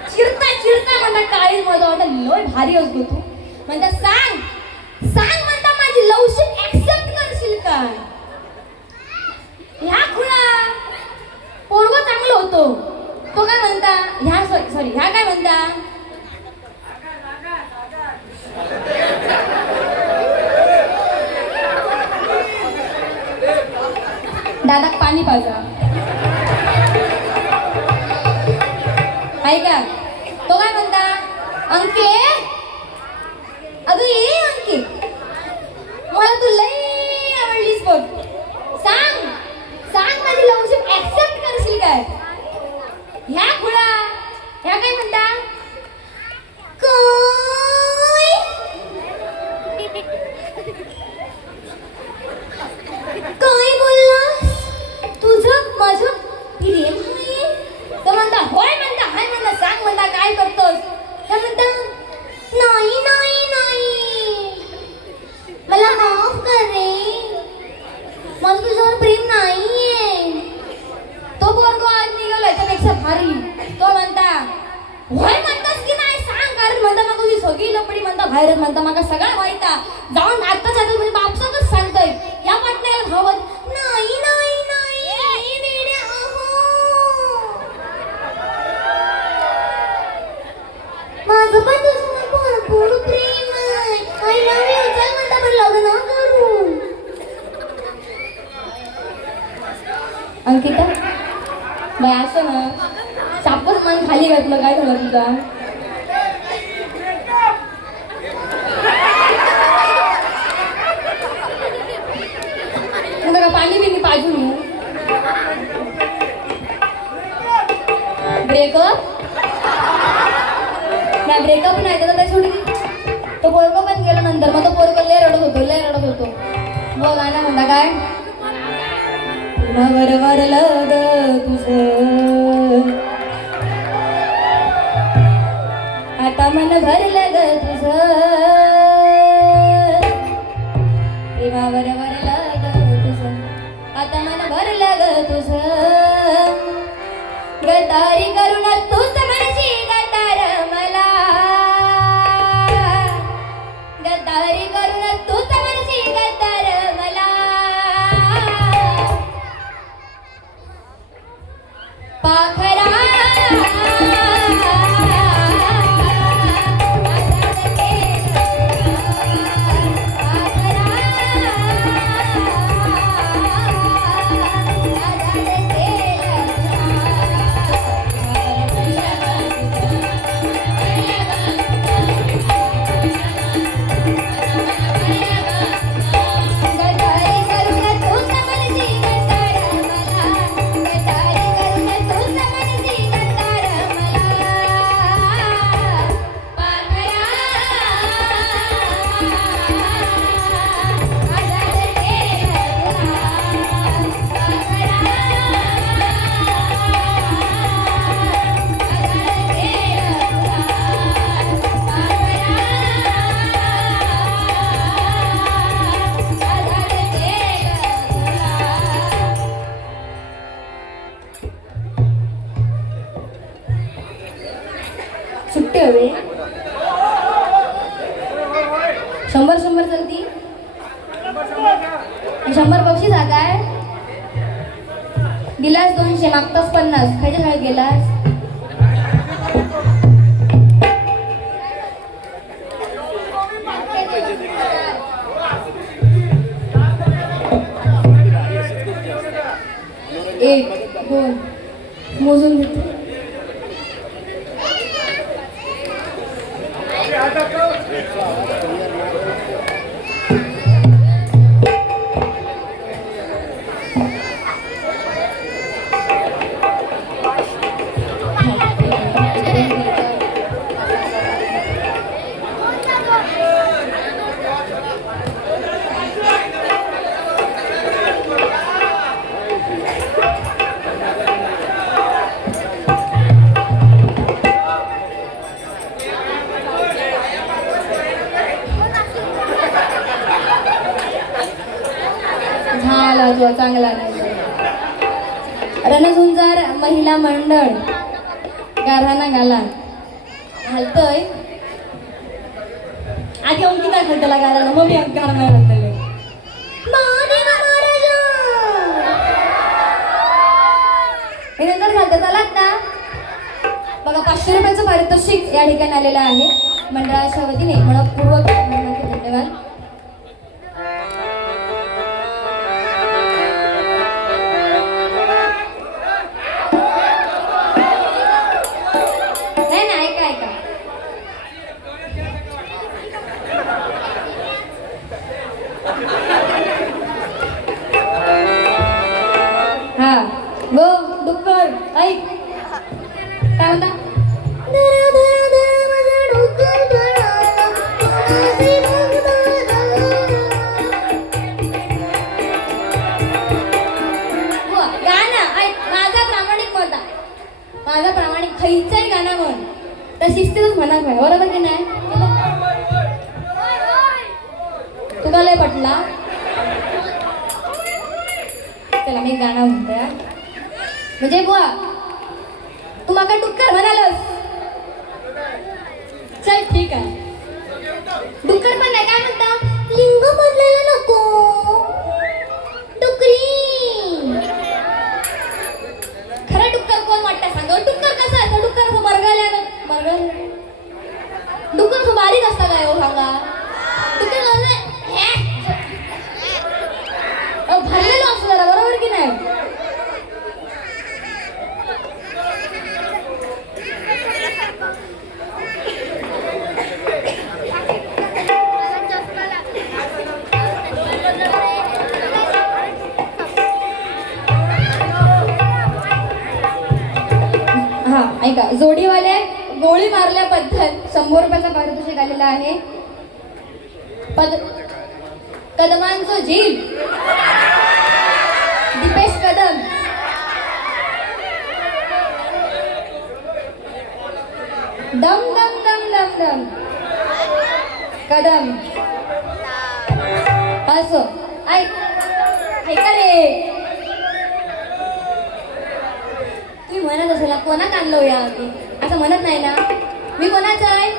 चिरता चिरता म्हणता काळीच माझा वाटत लय भारी असतो तू. म्हणता सांग सांग म्हणता माझी लवशिप ऍक्सेप्ट करशील का. ह्या खुळा पोरगो चांगलं होतो. तो काय म्हणता ह्या सॉरी ह्या काय म्हणता दादा पाणी पाजा. ऐका तो काय म्हणता अंके अगं ये अंके मला तू लई आवडलीस बघ. सांग सांग माझी लवशिप ऍक्सेप्ट करशील काय. ह्या खुळा ह्या काय म्हणता काय बोललास तुझं माझं प्रेम आहे. तर म्हणता होय म्हणता हाय म्हणता सांग म्हणता काय करतोस. तर म्हणता नाही नाही नाही मला माफ कर रे माझं तुझ्यावर प्रेम नाहीये. तो पोरगो आज निघाला त्यापेक्षा भारी. तो म्हणता होय म्हणतास की नाही सांग कारण म्हणता मग तुझी सगळी लपडी म्हणता बाहेरच म्हणता मला सगळं माहिता जाऊन आत्ताच आता म्हणजे बापसाकच सांगतोय. या पाटण्याला भावत नाही नाही नाही वेड्या माझं पण तुझं भरपूर प्रेम आहे. आय लव्ह यू चल म्हणता पण लग्न करू. अंकिता बाय असं ना सापच मन खाली घातलं काय झालं तुझा. का पाणी बिनी पाजून ब्रेकअप नाही ब्रेकअप नाही तर काय सोडली. तो पोरगो पण गेला नंतर मग तो पोरगो लय रडत होतो. मग गाणं म्हणता काय पुन्हा वरवरलं ग तुझं आता मन भरलं ग तुझं प्रेमावर वरलं ग तुझं आता मन भरलं ग तुझं गद्दारी करून तूच म्हणशी गद्दार मला गद्दारी करून तूच म्हणशी गद्दार मला पाखरा हवे 100 चलती 100 बक्षीस हा काय दिलास 200 मागतास 50 खायच्या शाळेत गेलास एक दोन मोजून घेते झाला जो चांगला रणझुंजार महिला मंडळ गारहाना गाला घालतय आधी अंकिता घालतला गाराला मग मी गाणं नाही घालतले हे नंतर घालतं चालात ना बघा 500 रुपयाचं पारितोषिक या ठिकाणी आलेलं आहे मंडळाच्या वतीने मनपूर्वक धन्यवाद हा गो डुक्कर ऐक काय म्हणता गाणं ऐक माझा प्रामाणिक होता माझा प्रामाणिक खैचाही गाणं म्हण तर शिस्तीतच म्हणा काय बरोबर की नाही तुला लय पटला चला मी गाणं म्हणते म्हणजे बुवा तू माका डुक्कर म्हणालस चल ठीक आहे डुक्कर पण नाही काय म्हणता लिंग बदलायला नको डुकरी खरं डुक्कर कोण वाटतं सांग डुक्कर कसा असतं डुक्कर असं मरगायला डुक्कर असं बारीक असता काय हो सांगा डुक्कर भरलेलो असतो जरा बरोबर की नाही हा ऐका जोडीवाले गोळी मारल्याबद्दल 100 रुपयाचा पारितोषिक आलेला आहे कदमांचो झील दीपेश कदम दम दम दम दम दम कदम असो ऐका रे तुम्ही म्हणत असेल कोणाक आणलो या असं म्हणत नाही ना मी कोणाचा आहे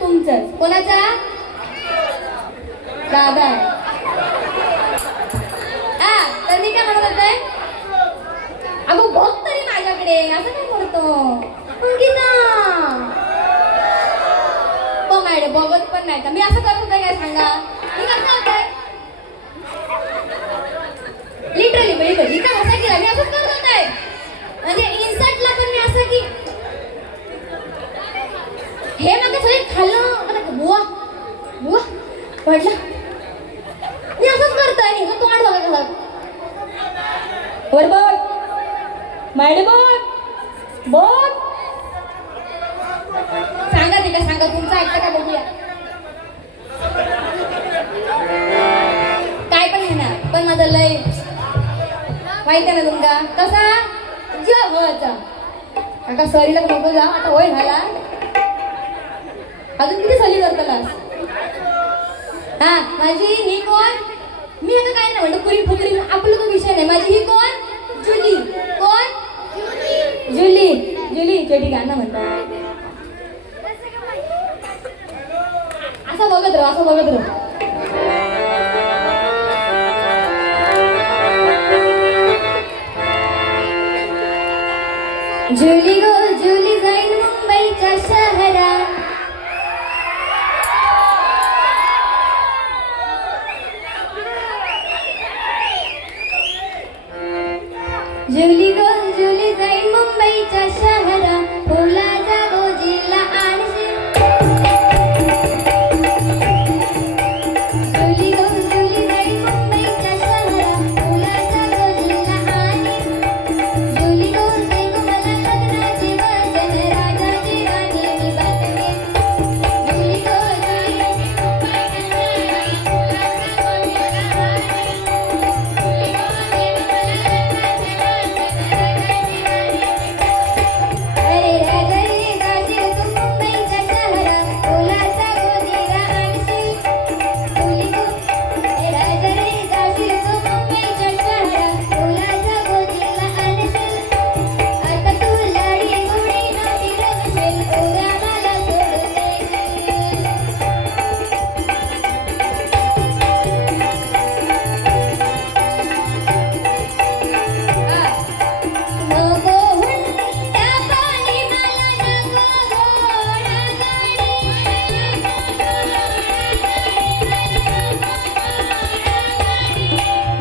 तुमचंच कोणाचा दादा तर मी काय म्हणत होते अगो बघ तरी माझ्याकडे असं काय करतो अंकिता हो मॅडम बघत पण नाही का मी असं करत होते काय सांगा मी कसं होतंय लिटरली इथं असं केलं मी असंच करत होते म्हणजे इन्सर्टला पण मी असं की हे मग सगळे खाल्लं बुवा बुवा पडलं मी असंच करतोय तो तोंड बघा घालत वर बघ मॅडम बघ सांगा ते का सांगा तुमचं ऐकता का बघूया काय पण घेणार पण माझं लय माहिती आहे ना तुमका कसा जेवायचा काका सरीला नको जा आता होय झाला अजून किती सली करतलास हा माझी ही कोण मी आता काय नाही म्हणतो पुरी फुकरी आपलं तो विषय नाही माझी ही कोण जुली कोण जुली जुली चेटी गाणं म्हणतात असं बघत राहा, असं बघत राहा. जुली गो जुली जाईन मुंबईच्या शहरात, जुली गो जुली जाईन मुंबईच्या शहरात, फुलाचा गोजीला आणशी. जुली गो जुली जाईन मुंबईच्या शहरात, फुलाचा गोजीला आणि. जुली गो दे गो मला लग्नाचे वचन, राजाची राणी मी बातमी. जुली गो जुली अरे राजा रे जाशील तू मुंबईच्या शहरात, फुलाचा गोजीला आणशील. जुली गो ए राजा रे जाशील तू मुंबईच्या शहरात, फुलाचा गोजीला आणशील. आता तू लाडी गोडीनं फिरवशील, उद्या मला सोडून देशील. नको हुंडा पाणी मला, नको घोडा गाडी.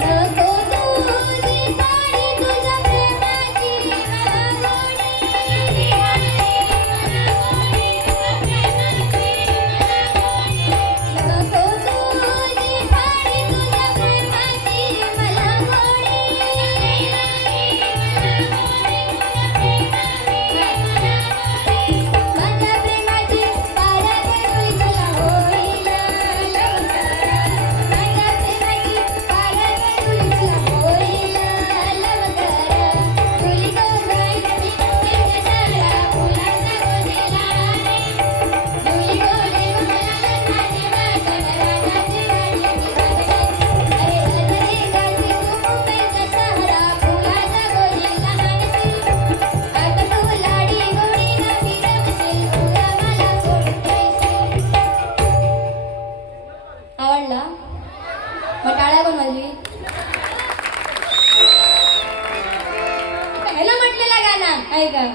नको तुझी साडी, तुझ्या प्रेमाची आघोडी. नको तुझी साडी, तुझ्या प्रेमाची मला गोडी. माझ्या प्रेमाची पारगडोली तुला होईल लवकर. माझ्या प्रेमाची पारगडोली तुला होईल लवकर. जुली गो जाईन मी मुंबईच्या शहरात, फुलाचा गोजीला आणि. जुली गो दे गो मला लग्नाचे वचन, राजाची राणी मी बातमी. अरे राजा रे जाशील तू मुंबईच्या शहरात, फुलाचा गोजीला आणशील. आता तू लाडी गोडीनं फिरवशील, उद्या मला सोडून देशील. आवडला? मग टाळ्या पण वाजवी. ह्याला म्हटलेला गाणं ऐका.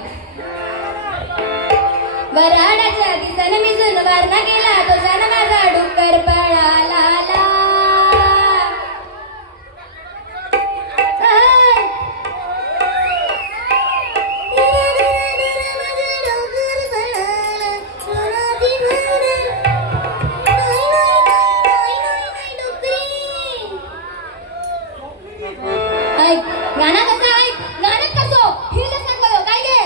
वराडाच्या दिसन मी वारणा गेला, तो सन माझा डुक्कर पळाला. ऐक गाणं कसं, ऐक गाणं कसं हे कसं कळलं काय गे.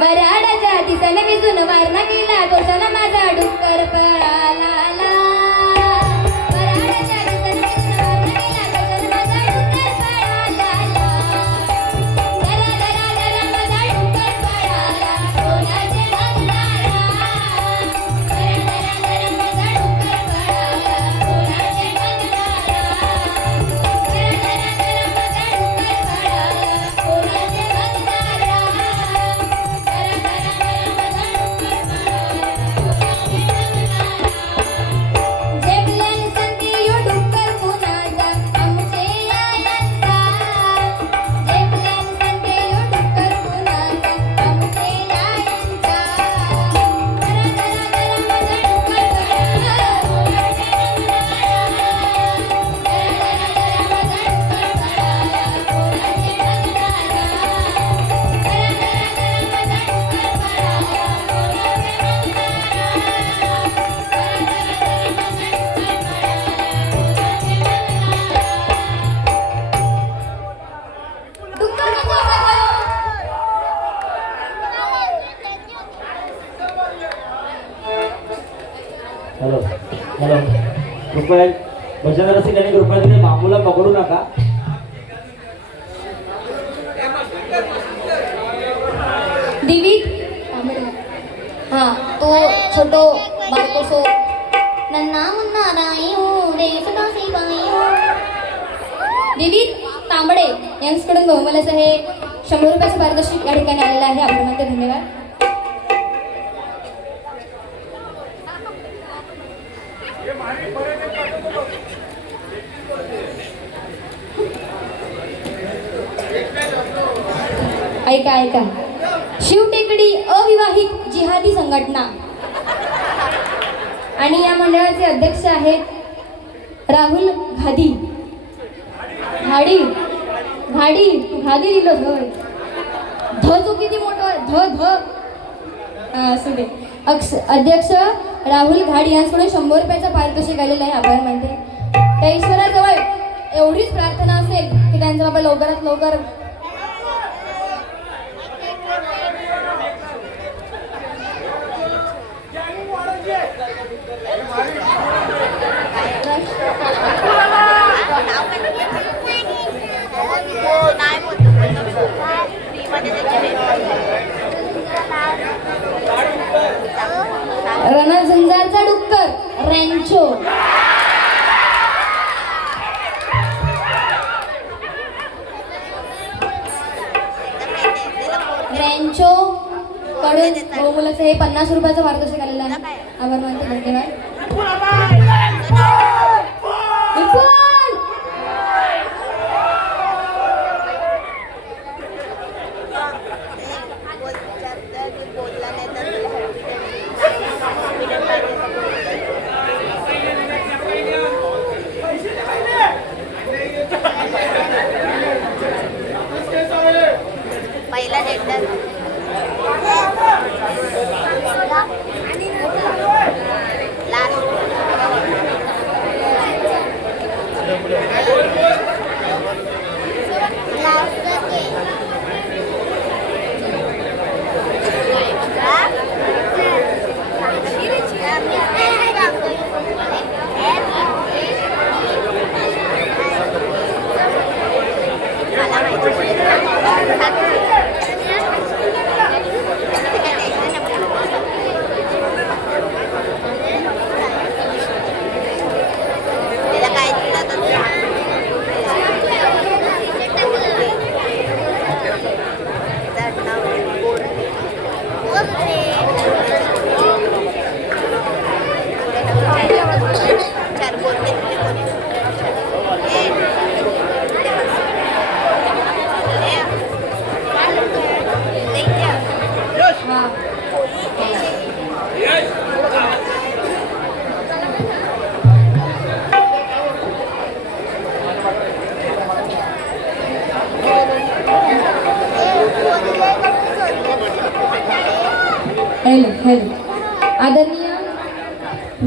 वराडाच्या दिसन विजून वारणा गेला, तो सन माझा डुक्कर पळाला. वराडाच्या दिसन विजून वारणा गेला, तो सन माझा डुक्कर पळाला. जरा जरा जरा माझा डुक्कर पळाला, कोणाचे बघणारा. जरा जरा जरा माझा डुक्कर पळाला, कोणाचे बघणारा. जरा जरा जरा माझा डुक्कर पळाला, कोणाचे बघणारा. जरा जरा जरा माझा डुक्कर हॅलो हॅलो कृपया भजन रसिकांनी कृपया तिथे बांबूला पकडू नका. दिवी हाँ तो छोटो बारकोसो नन्ना मुन्ना नाही हो देशदासी बाई हो. दिवी तांबडे यांच्याकडून बहुमलाचं हे 100 रुपयाचं पारितोषिक या ठिकाणी आलेलं आहे. आपल्यामध्ये धन्यवाद. ऐका ऐका. शिवटेकडी अविवाहित जिहादी संघटना आणि या मंडळाचे अध्यक्ष आहेत राहुल घाडी. घाडी घाडी घाडी लिहिलं होय. ध तो किती मोठा आहे. ध ध असू दे. अध्यक्ष राहुल घाडी यांच्याकडून 100 रुपयाचं पारितोषिक आलेलं आहे. आभार मानते. त्या ईश्वराजवळ एवढीच प्रार्थना असेल की त्यांचा बाबा लवकरात लवकर रणझंजारचा डुक्कर रॅन्चो. रॅन्चो कडून बहुमुलाचं हे 50 रुपयाचं पारितोषिक आलेलं आहे. आभार मानते. धन्यवाद. विपुल! पहिला डेट आदरणीय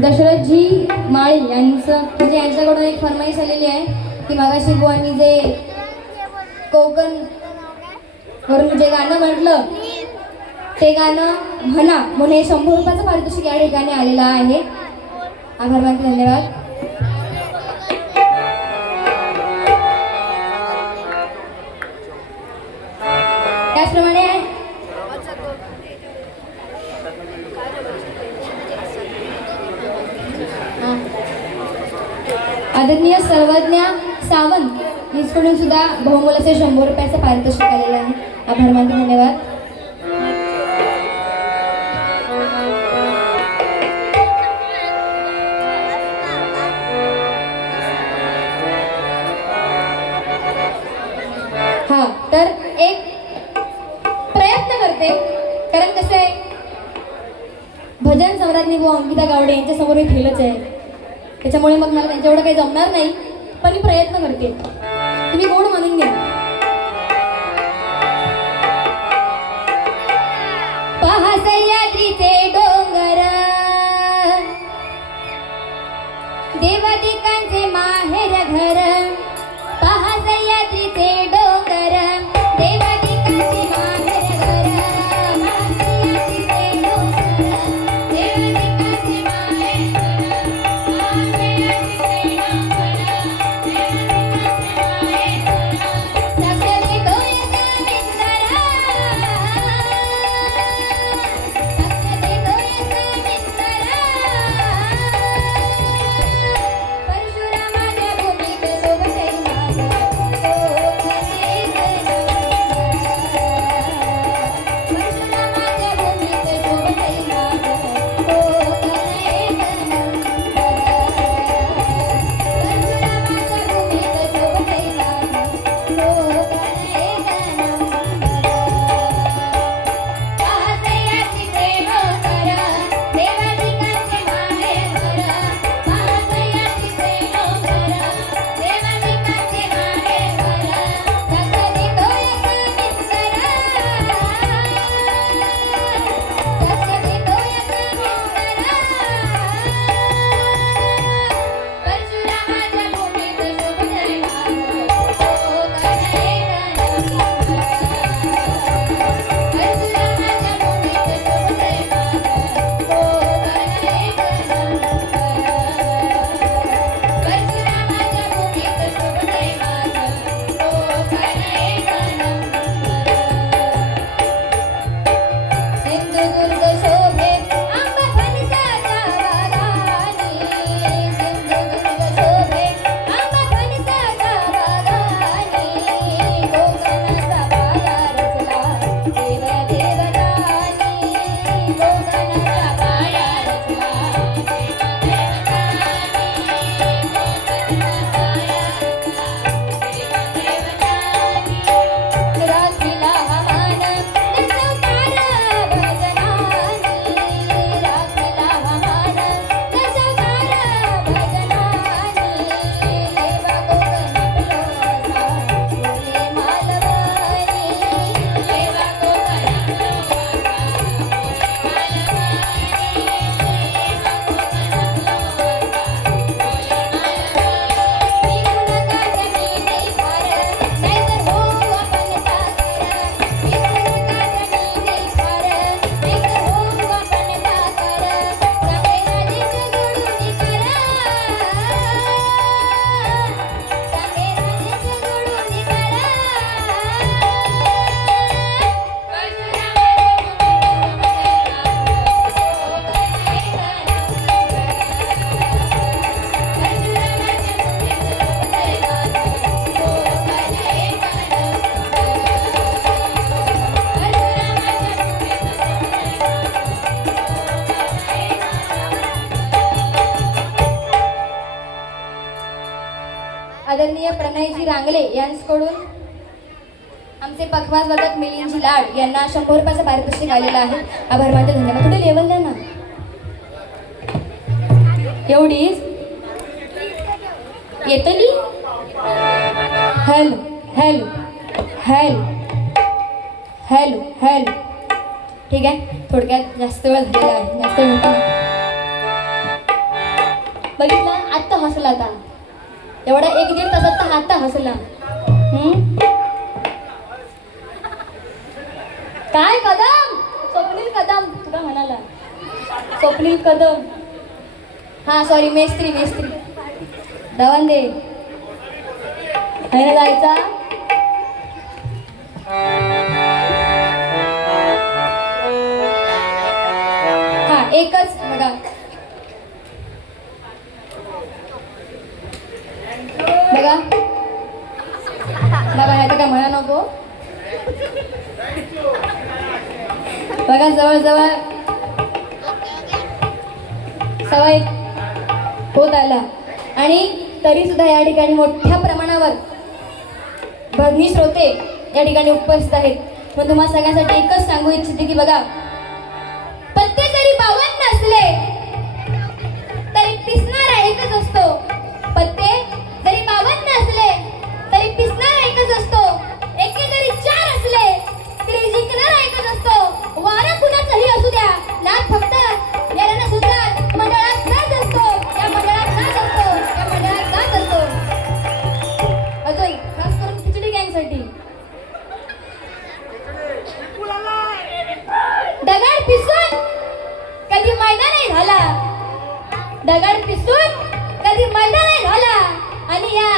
दशरथजी माळी यांचं म्हणजे यांच्याकडून एक फरमाईश आलेली आहे की मागाशी बुवांनी जे कोकण वरून जे गाणं म्हटलं ते गाणं म्हणा म्हणून हे 100 रुपयाचं पारितोषिक या ठिकाणी आलेलं आहे. आभार मानते. धन्यवाद. त्याचप्रमाणे आदरणीय सर्वज्ञ सावंत यांच्याकडून सुद्धा बहुमोलाचे 100 रुपयाचं पारितोषिक आलेलं आहे. आभार मानते. धन्यवाद. हा तर एक प्रयत्न करते कारण कसं आहे भजन सम्राज्ञी व अंकिता गावडे यांच्यासमोर मी फेलच आहे. त्याच्यामुळे मग मला त्यांच्या एवढं काही जमणार नाही पण मी प्रयत्न करते. तुम्ही गोड मानून घ्या. पहा सह्याद्रीचे डोंगर देवादिकांचे माहेर घर. पहा सह्याद्रीचे डोंगर देवादिकांचे माहेर घर. परशुरामाच्या भूमीत रांगले यांच्याकडून आमचे पखवाज वादक मिलिंदजी लाड यांना 100 रुपयाचं पारितोषिक आलेलं आहे. आभार मानते, धन्यवाद. थोडे लेवल द्या ना. एवढीच येतली. Hello hello hello hello hello. ठीक आहे, थोडक्यात जास्त वेळ झालेला आहे, जास्त वेळ नका. बघितलं, आत्ता हसला आता. एवढा 1-1.5 तासात तर आता हसला. काय कदम? स्वप्नील कदम तुला म्हणाला. स्वप्नील कदम. हा सॉरी, मेस्त्री मेस्त्री दवंदे आहे ना जायचा. हा एकच बघा. बघा बघा, नाही तर काय म्हणा नको. बघा जवळजवळ सवय होत आला आणि तरी सुद्धा या ठिकाणी मोठ्या प्रमाणावर भगिनी श्रोते या ठिकाणी उपस्थित आहेत. पण तुम्हाला सगळ्यांसाठी एकच सांगू इच्छिते की बघा, पत्ते जरी 52 नसले तरी पिसणारा एकच असतो. पत्ते जरी 52 नसले तरी पिसणारा एकच असतो. एके जरी 4 असले तरी जिंकणारा एकच असतो. वारा कुणाचाही असू द्या, नाद फक्त याला न सुद्धा मंडळात जात असतो. या मंडळात जात असतो, या मंडळात जात असतो. अजून खास करून खिचडी गँगसाठी दगड पिसून कधी मैदान नाही झाला. दगड पिसून कधी मैदान नाही झाला. आणि या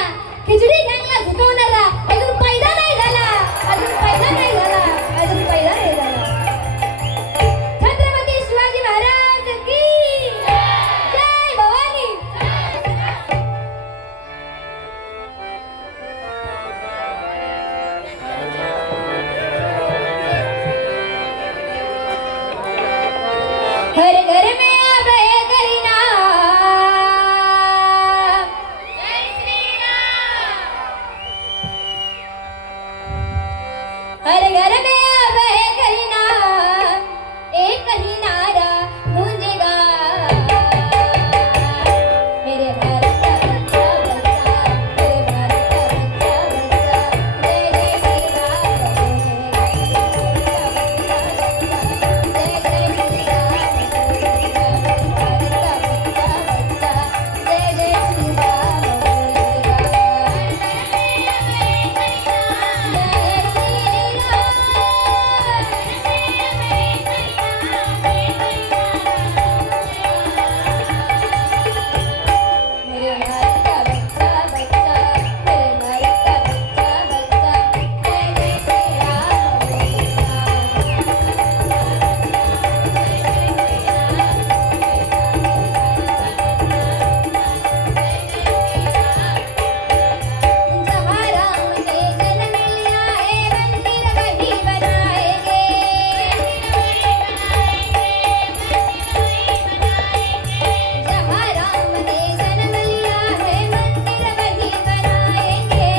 खिचडी गँगला झुकवणारा अजून पैदा नाही झाला. अजून पैदा नाही झाला. अजून पैदा नाही झाला. छत्रपती शिवाजी महाराज की जय. भवानी. हर घर में अब एक ही नाम. जय श्री राम. हर घर में अब एक ही नाम, एक ही नारा गूंजेगा. मेरे भारत का बच्चा बच्चा, मेरे भारत का बच्चा बच्चा, जय जय श्री राम बोलेगा. जय जय श्री राम बोलेगा. भारत का बच्चा बच्चा, जय जय श्री राम बोलेगा. जय श्री मेरे भारत का बच्चा बच्चा, मेरे भारत का बच्चा बच्चा, जय जय श्री राम जहाँ राम ने जन्म लिया है, मंदिर वही बनाएंगे. जहाँ राम ने जन्म लिया है, मंदिर वही बनाएंगे.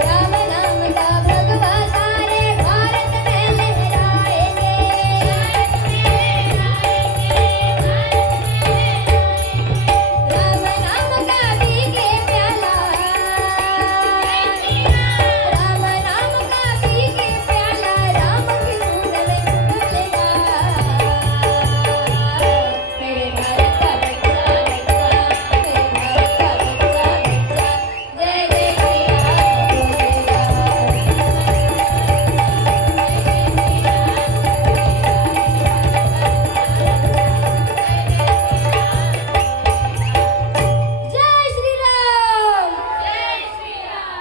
राम नाम का भगवा सारे भारत में लहराएंगे. राम नाम का पीके प्याला, राम नाम का पीके प्याला, राम की धुन में डुलेगा. मेरे भारत का बच्चा बच्चा, मेरे भारत का बच्चा बच्चा, जय जय श्री राम बोलेगा. जय श्री राम. जय श्री राम.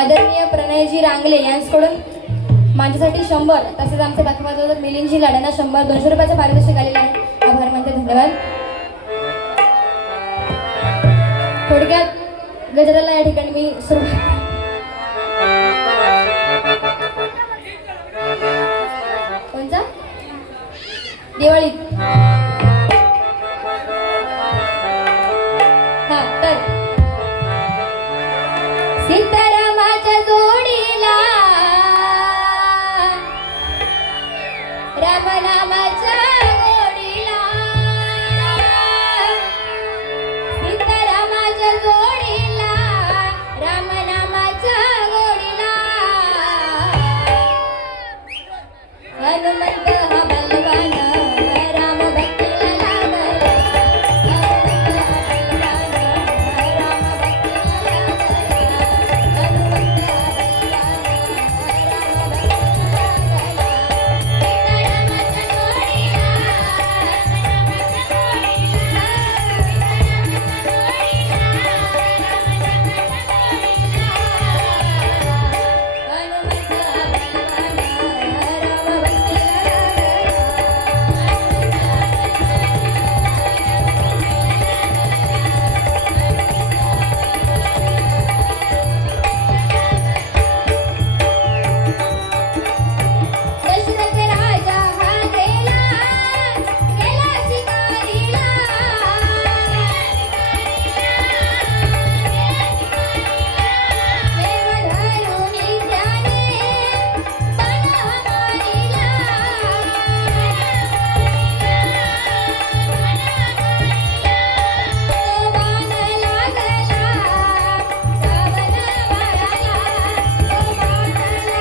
आदरणीय प्रणयजी रांगले यांच्याकडून माझ्यासाठी 100, तसेच आमचे पखवाज मिलिंदजी लाड यांना 100 200 रुपयाचं पारितोषिक आलेलं आहे. आभार मानते, धन्यवाद. थोडक्यात गजराला या ठिकाणी मी सुरुवात दिवाळीत. हा तर सीतारामाच्या जोडीला रामनामाच्या गोडीला सीतारामाच्या जोडीला रामनामाच्या गोडीला हनुमंत हा बलवान राम भक्तीला लागला हनुमंत हा बलवान राम भक्तीला लागला हनुमंत हा बलवान राम भक्तीला दशरथ राजा हा गेला गेला शिकारीला देव धरून त्याने बाण मारिला तो बाण लागला रावण बाळाला तो बाण लागला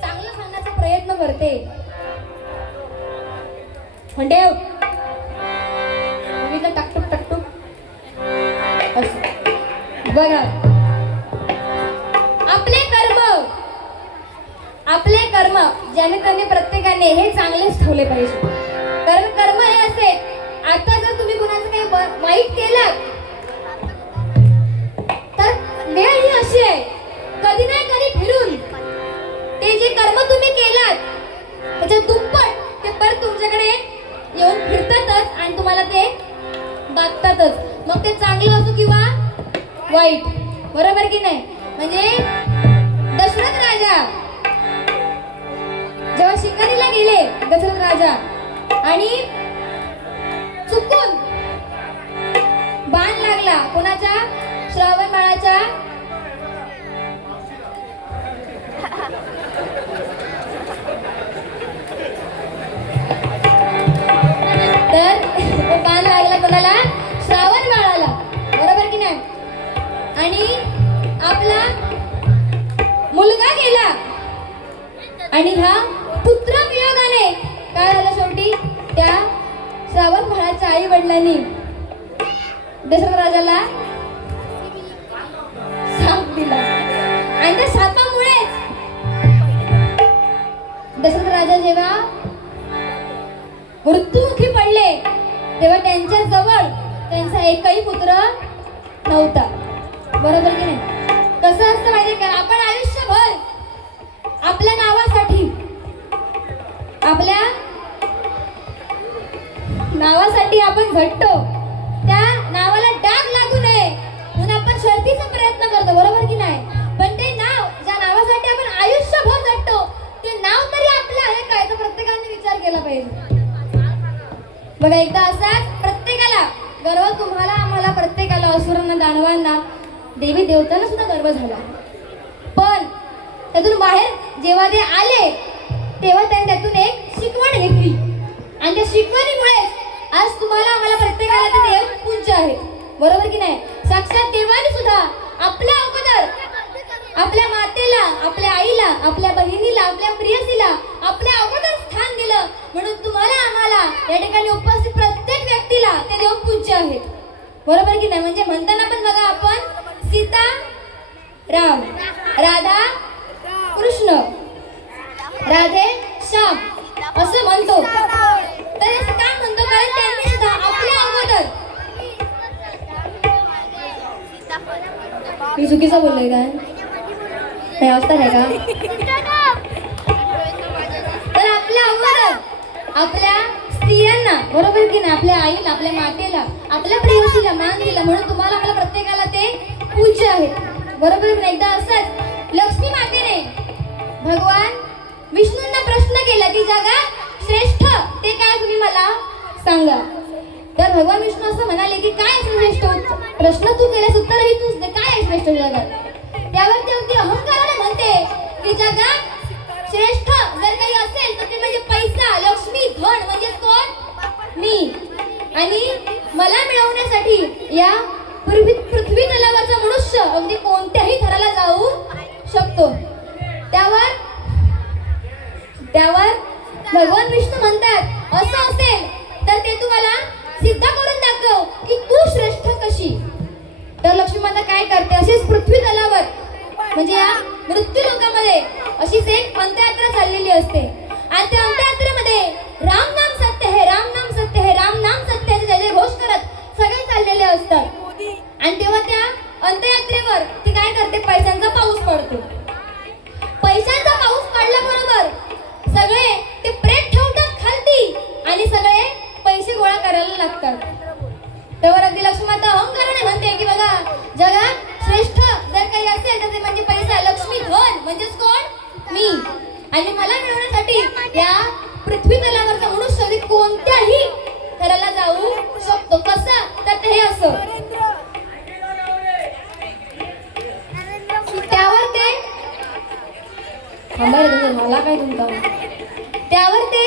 चांगलं सांगण्याचा प्रयत्न करते म्हणजे टाकटूक टाकटूक असं. बघा आपले कर्म ज्याने त्याने प्रत्येकाने हे चांगलेच ठेवले पाहिजे. कारण कर्म हे असे, आता जर तुम्ही कुणाचं काही वाईट केलं तर वेळ ही अशी आहे, कधी नाही कधी फिरून ते जे कर्म तुम्ही केलात त्याच्या दुप्पट ते परत तुमच्याकडे येऊन फिरतातच आणि तुम्हाला ते बागतातच. मग ते चांगलं असो किंवा वाईट, बरोबर की नाही. म्हणजे दशरथ राजा जेव्हा शिकारीला गेले, दशरथ राजा, आणि चुकून बाण लागला कोणाच्या, श्रावण बाळाच्या तर बाण लागला कोणाला, श्रावण बाळाला, बरोबर की नाही. आणि आपला मुलगा गेला आणि ह्या पुत्र वियोगाने काय झालं, शेवटी त्या श्रावण बाळाच्या आई वडिलांनी दशरथ राजाला शाप दिला आणि त्या शापामुळेच दशरथ राजा जेव्हा मृत्युमुखी पडले तेव्हा त्यांच्या जवळ त्यांचा एकही पुत्र नव्हता, बरोबर की नाही. कसं असतं माहिती का, आपण आयुष्यभर आपल्या नावासाठी आपण झटतो, त्या नावाला डाग लागू नये म्हणून आपण शर्तीचा प्रयत्न करतो, बरोबर की नाही. पण ते नाव ज्या नावासाठी आपण आयुष्यभर झटतो ते नाव तरी आपलं आहे काय, तो प्रत्येकाने विचार केला पाहिजे. बघा एकदा असाच प्रत्येकाला गर्व, तुम्हाला आम्हाला प्रत्येकाला, असुरांना दानवांना देवी देवतांना सुद्धा गर्व झाला. पण त्यातून बाहेर जेव्हा ते आले तेव्हा त्यांनी त्यातून एक शिकवण घेतली आणि त्या शिकवणीमुळे आज तुम्हाला आम्हाला प्रत्येकाला ते देव पूज्य आहे, बरोबर की नाही. साक्षात देवाने सुद्धा आपल्या अगोदर आपल्या मातेला, आपल्या आईला, आपल्या बहिणीला, आपल्या प्रियसीला आपल्या अगोदर स्थान दिलं. म्हणून तुम्हाला आम्हाला या ठिकाणी उपस्थित प्रत्येक व्यक्तीला ते देव पूज्य आहेत, बरोबर की नाही. म्हणजे म्हणताना पण बघा आपण सीता राम, राधा कृष्ण, राधे श्याम असं म्हणतो. तर असं का म्हणतो, कारण त्यांनी सुद्धा आपल्या अगोदर, मी चुकीचं बोललोय काय, नाही अवस्था आहे का? तर आपल्या अगोदर आपल्या स्त्रियांना बरोबर की नाही, आपल्या आईला, आपल्या मातेला, आपल्या प्रेयसीला मान दिला म्हणून तुम्हाला मला प्रत्येकाला ते पूज्य आहेत बरोबर की नाही. एकदा असंच लक्ष्मी मातेने भगवान विष्णूंना प्रश्न केला की जगात श्रेष्ठ ते काय तुम्ही मला सांगा. तर भगवान विष्णू असं म्हणाले की काय असेल श्रेष्ठ प्रश्न तू केल्यास उत्तरही तूच दे, काय आहे श्रेष्ठ जगात. त्यावर ते अगदी अहंकाराने म्हणते की जगात श्रेष्ठ जर काही असेल तर ते म्हणजे पैसा, लक्ष्मी, धन म्हणजे कोण? मी. आणि मला मिळवण्यासाठी या पृथ्वी तलावाचा मनुष्य अगदी कोणत्याही थराला जाऊ शकतो. त्यावर भगवान विष्णू म्हणतात असं असेल तर ते तू मला सिद्ध करून दाखव की तू श्रेष्ठ कशी. तर लक्ष्मी माता काय करते, अशीच पृथ्वी तलावर म्हणजे या मृत्यू लोकामध्ये अशीच एक अंत्ययात्रा चाललेली असते. आणि त्या अंत्ययात्रेमध्ये राम नाम सत्य है, राम नाम सत्य है, राम नाम सत्य है जय घोष करत सगळे चाललेले असतात. आणि तेव्हा त्या अंत्ययात्रेवर ती काय करते, पैशांचा पाऊस पडतो. पैशांचा पाऊस पडल्याबरोबर सगळे ते प्रेत ठेवतात खालती आणि सगळे पैसे गोळा करायला लागतात. तेव्हा अगदी लक्ष्मी माता अहंकाराने म्हणते की बघा जगात श्रेष्ठ जर काही असेल तर ते म्हणजे पैसा, लक्ष्मी, धन म्हणजेच कोण? मी. आणि मला मिळवण्यासाठी या पृथ्वी तलावरचा मनुष्य कोणत्याही थराला जाऊ शकतो. कसं तर ते हे असं. त्यावर ते मला काय तुमचा त्यावर ते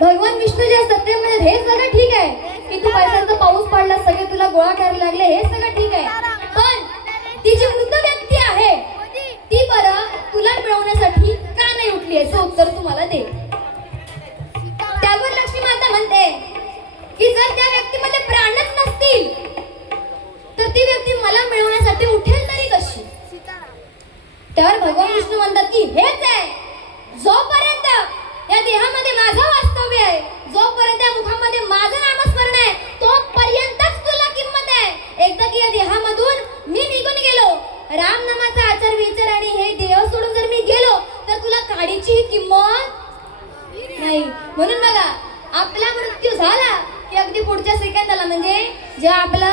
भगवान विष्णू जे असतात ते म्हणजे हे सगळं ठीक आहे की तू पैशांचा पाऊस पडला, सगळे तुला गोळा करायला लागले, हे सगळं ठीक आहे, पण ती जी वृद्ध व्यक्ती आहे ती बरं तुला मिळवण्यासाठी का नाही उठली याचं उत्तर तू मला दे. त्यावर लक्ष्मी माता म्हणते की जर त्या व्यक्तीमध्ये प्राणच नसतील तर ती व्यक्ती मला मिळवण्यासाठी उठेल तरी कशी. त्यावर भगवान विष्णू म्हणतात की हेच आहे, जोपर्यंत या देहामध्ये माझं वास्तव्य आहे, जोपर्यंत या मुखामध्ये माझं नामस्मरण आहे तोपर्यंतच तुला किंमत आहे. एकदा की या देहामधून मी निघून गेलो, राम नामाचा आचार विचार आणि हे देह सोडून जर मी गेलो तर तुला काडीची ही किंमत नाही. म्हणून बघा आपला मृत्यू झाला की अगदी पुढच्या सेकंदाला म्हणजे जेव्हा आपला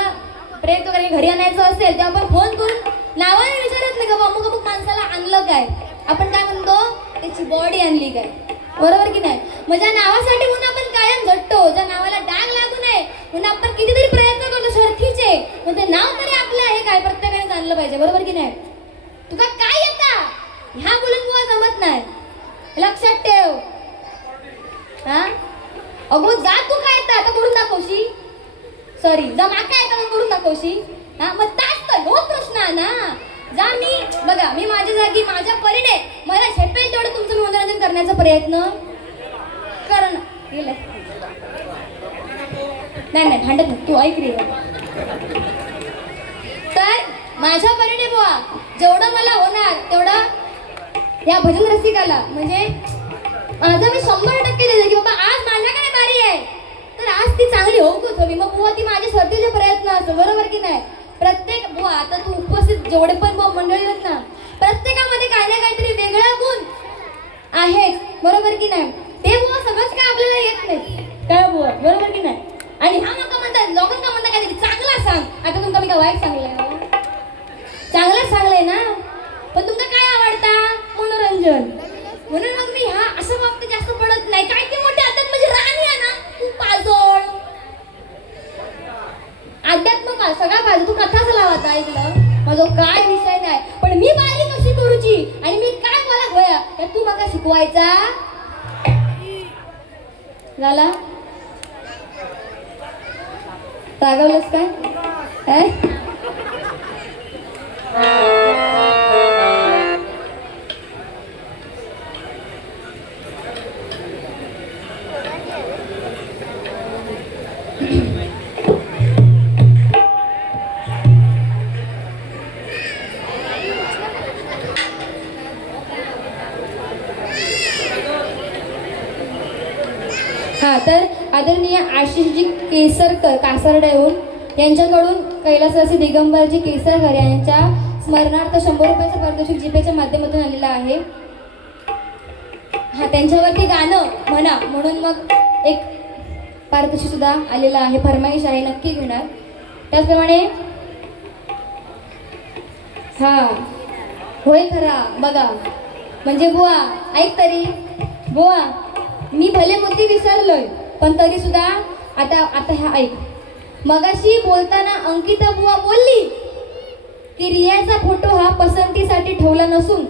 प्रेत वगैरे घरी आणायचं असेल तेव्हा आपण फोन करून नावाने विचारत नाही का अमुक अमुक माणसाला आणलं काय, आपण काय म्हणतो त्याची बॉडी आणली काय, बरोबर की नाही. म्हणजे नावासाठी म्हणून आपण कायम झटतो, ज्या नावाला डाग लागू नये म्हणून आपण कितीतरी प्रयत्न करतो शर्थीचे, पण ते नाव तरी आपलं आहे काय प्रत्येकाने जाणलं पाहिजे, बरोबर की नाही. तुका काय येता ह्या बोलून तुला जमत नाही, लक्षात ठेव. हा अगो जा तू काय येता आता करून दाखवशी, सॉरी जा माका येता करून दाखवशी. हा मग तास तर हो प्रश्न आहे ना. जा मी बघा मी माझ्या जागी माझ्या परीने मला झेपेल तेवढं तुमचं मनोरंजन करण्याचा प्रयत्न करणं गेलं. नाही भांडत तू ऐक रे. तर माझ्या परीने बुवा जेवढं मला होणार तेवढं या भजन रसिकाला म्हणजे माझं मी 100% देते की बाबा आज माझ्याकडे बारी आहे तर आज ती चांगली होऊच हवी. मग बुवा ती माझे स्वतःचे प्रयत्न असतो, बरोबर की नाही. प्रत्येक बुवा आता तू उपस्थित जेवढे पण बुवा मंडळी आहेत ना प्रत्येकामध्ये काही ना काहीतरी वेगळा गुण आहेच, बरोबर की नाही. ते बुवा सगळंच काय आपल्याला येत नाही काय बुवा, बरोबर की नाही. आणि हा नका म्हणतात लोकांना म्हणतात काहीतरी चांगला सांग. आता तुमका मी का वाईट सांगलंय, चांगलंच सांगलंय ना, पण तुमका काय आवडता मनोरंजन. म्हणून मग मी हा असं बाबतीत जास्त पडत नाही. काय की मोठे आध्यात्म म्हणजे राणी आहे ना तू पाजोळ अध्यात्म का सगळा पाहिजे. तू कथाच लावता ऐकलं माझा काय विषय नाही, पण मी बारी कशी करूची आणि मी काय मला गोया या तू मला शिकवायचा झाला. रागवलंस काय हा. तर आदरणीय आशिषजी केसरकर कासारड्याहून यांच्याकडून कैलासवासी दिगंबरजी केसरकर यांच्या स्मरणार्थ 100 रुपयाचं पारितोषिक जीपेच्या माध्यमातून आलेलं आहे. हा त्यांच्यावरती गाणं म्हणा म्हणून मग एक पारितोषिक सुद्धा आलेलं आहे. फरमाईश आहे, नक्की घेणार. त्याचप्रमाणे हा होय खरा बघा म्हणजे बुवा ऐक तरी बुवा मी भले मुद्दे विसरलोय पण तरी सुद्धा आता ह्या ऐक. मगाशी बोलताना अंकिता बुवा बोलली की रियाचा फोटो हा पसंतीसाठी ठेवला नसून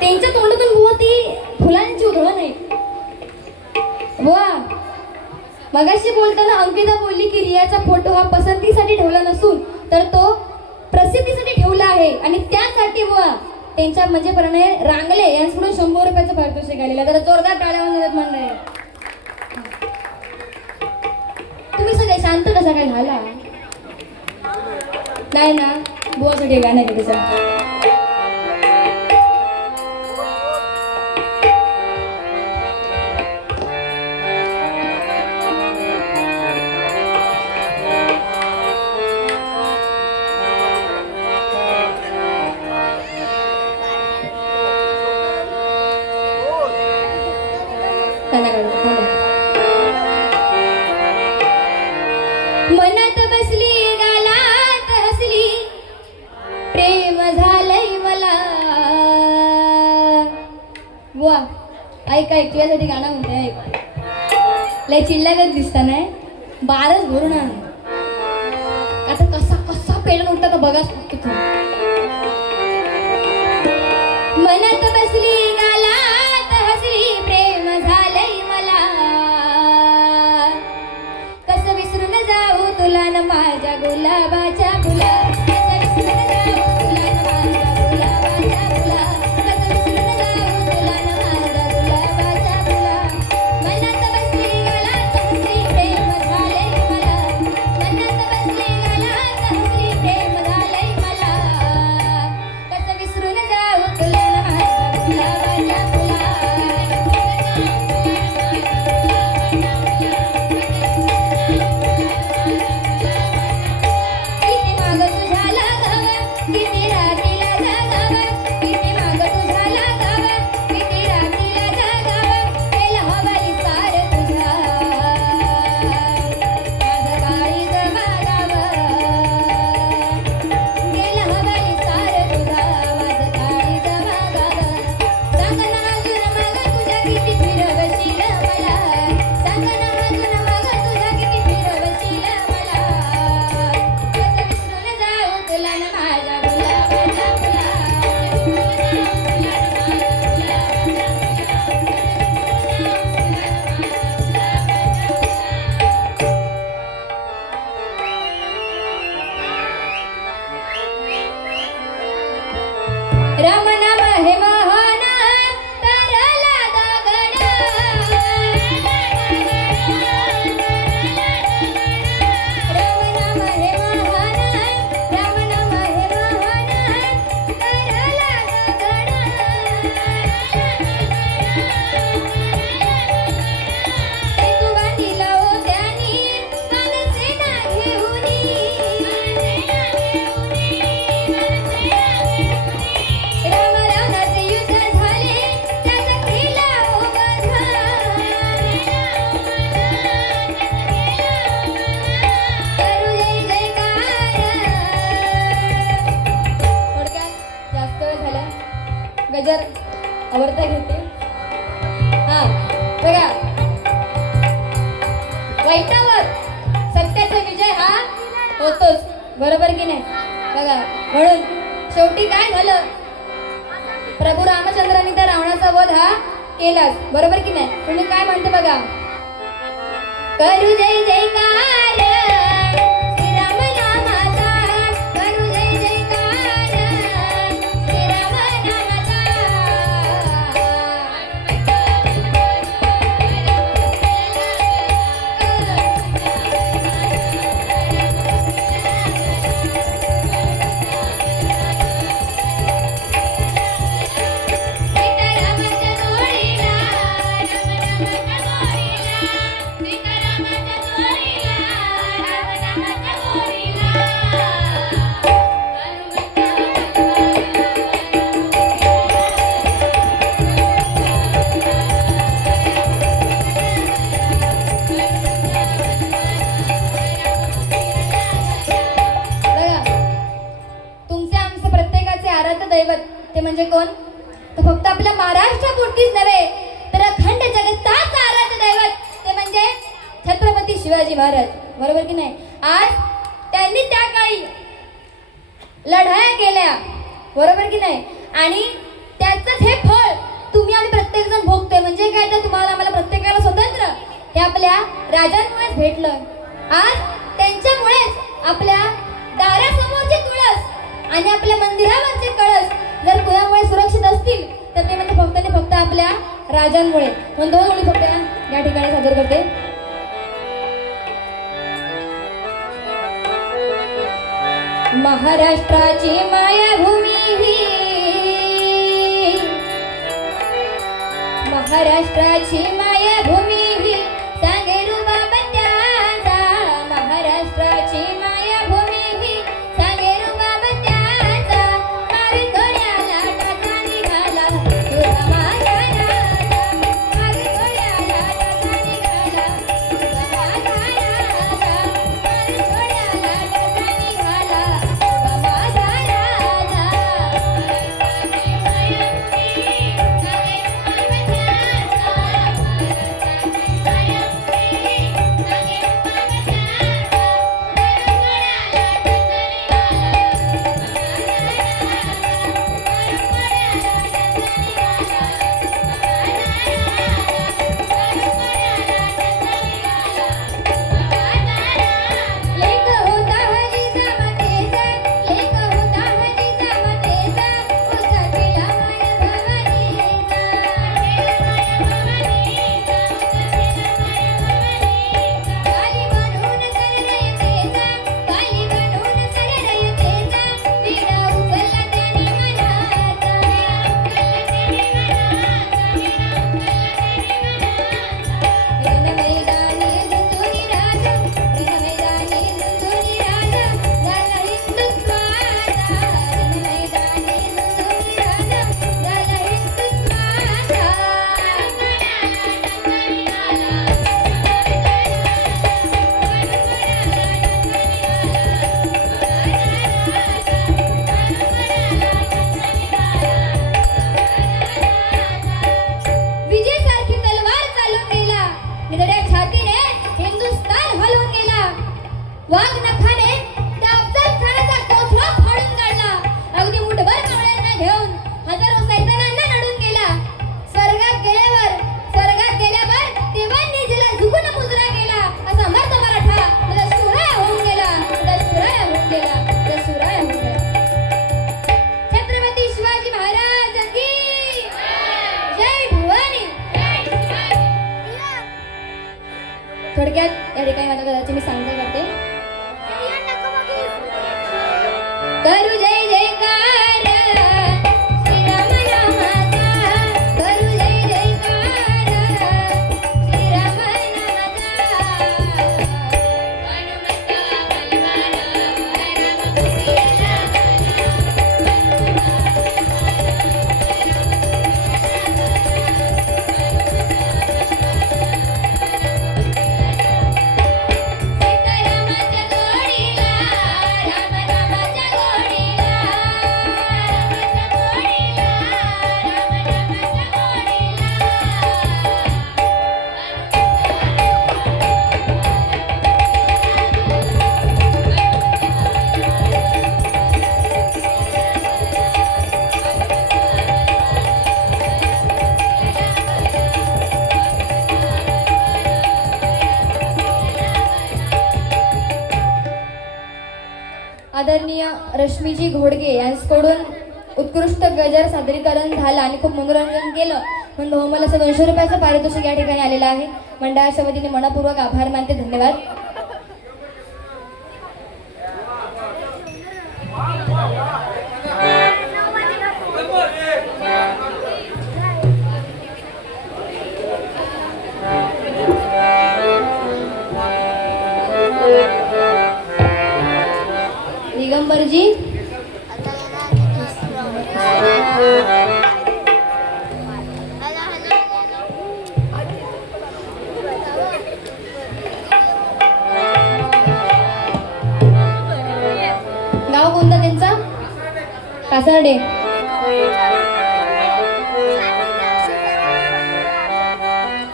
त्यांच्या तोंडातून बुवा ती फुलांची उधळण नाही. बुवा मगाशी बोलताना अंकिता बोलली की रियाचा फोटो हा पसंतीसाठी ठेवला नसून तर तो प्रसिद्धीसाठी ठेवला आहे आणि त्यासाठी बुवा त्यांच्या म्हणजे प्रणय रांगले यांच्याकडून 100 रुपयाचं पारितोषिक आलेलं. जरा जोरदार टाळ्या वाजवत म्हणणे. तुम्ही सगळे शांत कसा काय झाला नाही ना. बुवासाठी गाणं आहे त्याचं. मनात बसली गालात हसली प्रेम झालंय मला. वा ऐक ऐक तुझ्यासाठी गाणं म्हणते ऐक. लय चिल्लागत दिसता नाही बारच भरून आण. आता कसा कसा पेलन उठता तर बघा तिथून. मनात बसली गालात हसली प्रेम झालंय मला. कसं विसरून जाऊ तुला न माझ्या गुलाबाच्या फुला. कसं विसरून जाऊ तुला न माझ्या गुलाबाच्या फुला. कसं विसरून जाऊ तुला न माझ्या गुलाबाच्या फुला. मनात बसली गालात हसली प्रेम झालंय मला. मनात बसली गालात हसली प्रेम झालंय मला. कसं विसरून जाऊ तुला न माझ्या गुलाबाच्या फुला. किती माग तुझ्या लागावं किती रात्रीला जागावं. किती माग तुझ्या लागावं किती रात्रीला जागावं. केलं हवाली सार तुझ्या माझं काळीज मागावं. केलं हवाली सार तुझा माझं काळीज मागावं. सांग ना अजून मग तुझ्या किती फिरवशील मला. सांग ना अजून मग तुझ्या किती फिरवशील मला. कसं विसरून जाऊ तुला न माझ्या गुलाबाच्या फुला. राम नाम हे महान तरला गगन. राम नाम हे महान राम नाम हे महान तरला गगन. तू बांधिला होत्यानी मनसे ना घेऊनी. राम रावणाचे युद्ध झाले जग केला उभा. करू जय जयकार. थोडक्यात जास्त वेळ झाला गजर आवडता घेते. हा बघा वाईटावर सत्याचा विजय हा होतोच बरोबर की नाही. बघा म्हणून शेवटी काय झालं प्रभू रामचंद्रांनी त्या रावणाचा वध हा केलाच बरोबर की नाही. तुम्ही काय म्हणते बघा. करू जय जयकार श्रीराम नामाचा. करू जय जयकार श्रीराम नामाचा. सीतारामाच्या जोडी महाराज, बरोबर की नाही? आज त्यांनी त्या काळी लढाया केल्या, बरोबर की नाही? आणि त्याचंच हे फळ तुम्ही आम्ही प्रत्येक जण भोगतोय. म्हणजे काय, तर तुम्हाला आम्हाला प्रत्येकाला स्वतंत्र हे आपल्या राजांमुळेच भेटलं. आज त्यांच्यामुळेच आपल्या दारासमोरचे तुळस आणि आपल्या मंदिरावरचे कळस जर कुणामुळे सुरक्षित असतील तर ते म्हणजे फक्त आणि फक्त आपल्या राजांमुळे. म्हणून दोन ओळी फक्त या ठिकाणी सादर करते. महाराष्ट्राची मायाभूमी ही, महाराष्ट्राची मायाभूमी ही, सांगे रुबाब त्याचा. महाराष्ट्राची मायाभूमी ही, सांगे रुबाब त्याचा. मारखोड्याला टाचा निघाला तुझा माझा राजा. मारखोड्याला टाचा निघाला तुझा माझा राजा. मारखोड्याला टाचा निघाला तुझा माझा राजा. लेक होता हजीचा मतेचा, लेक होता हजीचा मतेचा, उसा केला माया भवानीचा. काली बनून सररयतेचा, काली बनून सररयतेचा, विडा उचलला त्याने मनाचा. रणमैदानी झुंजुनी राजा, रणमैदानी झुंजुनी राजा, झाला हिंदुत्वाचा. रणमैदानी झुंजुनी राजा, झाला हिंदुत्वाचा. विजयसारखी तलवार चालून गेला, निधड्या छातीने हिंदुस्थान हलवून गेला. वाघ नखाने त्या अफजल खानाचा कोथळा फाडून काढला. अगदी मुठभर कावळ्यांना घेऊन हजारो सैतानांना नडून गेला. स्वर्गात गेल्यावर देवांनी जिला झुकून मुजरा केला. असा मर्द मराठा दशुराया होऊन गेला, दशुराया होऊन गेला, दशुराया होऊन गेला. छत्रपती शिवाजी महाराज की जय भवानी. थोडक्यात या ठिकाणी माझ्या घराची मी सांगता करते. करू जय जयकार श्रीराम नामाचा, करू जय जयकार श्रीराम नामाचा. हनुमंता बलवान राम बुद्धिला सीतारामाच्या गोडीला, राम रामाच्या गोडीला, रामाच्या गोडीला, राम रामाच्या गोडीला. आदरणीय रश्मीजी घोडगे यांच्याकडून उत्कृष्ट गजर सादरीकरण झालं आणि खूप मनोरंजन केलं म्हणून बहुमल असं 200 रुपयाचं पारितोषिक या ठिकाणी आलेलं आहे. मंडळाच्या वतीने मनपूर्वक आभार मानते. धन्यवाद. दिगंबरजी गाव कोणतं त्यांचा? कासारडे.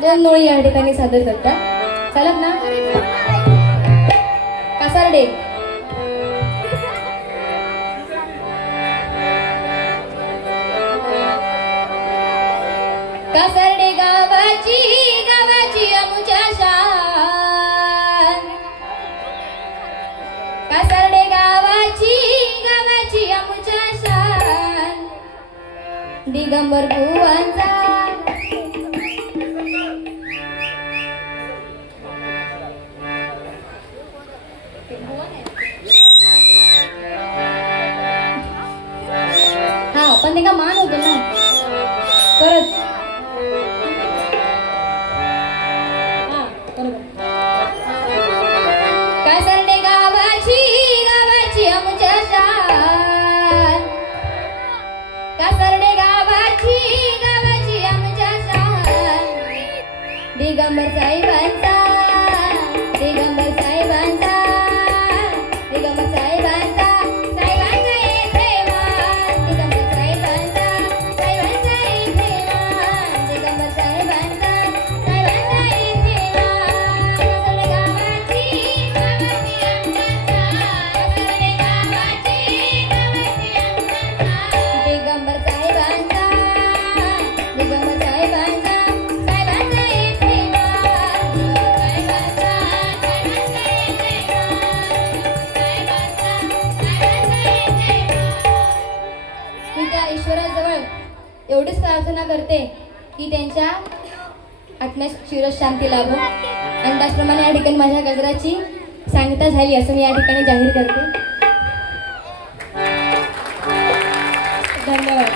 दोन नोळी या ठिकाणी सादर करतात. चालत ना? कासारडे कासारडे गावाची आमुच्या शान कासारडे गावाची आमुच्या शान दिगंबर बुवांचा हा पण ते का मान होतो ना परत हा बरोबर कासारडे गावाची आमुच्या शान कासारडे गावाची आमुच्या शान दिगंबर साहेबांचा दिगंबर साहेबांचा दिगंबर साहेबांचा साहेबांचा एक प्रेमान दिगंबर साहेबांचा साहेबांचा एक प्रेमान दिगंबर साहेबांचा साहेबांचा एक प्रेमान कासारडे गावाची आमच्या कासारडे गावाची आमच्या दिगंबर साहेबांचा दिगंबर साहेबांचा साहेबांचा एक प्रेमान दिगंबर साहेबांचा मी त्या ईश्वराजवळ एवढीच प्रार्थना करते की त्यांच्या आत्म्यास चिरस शांती लाभो आणि त्याचप्रमाणे या ठिकाणी माझ्या गजराची सांगता झाली असं मी या ठिकाणी जाहीर करते. धन्यवाद.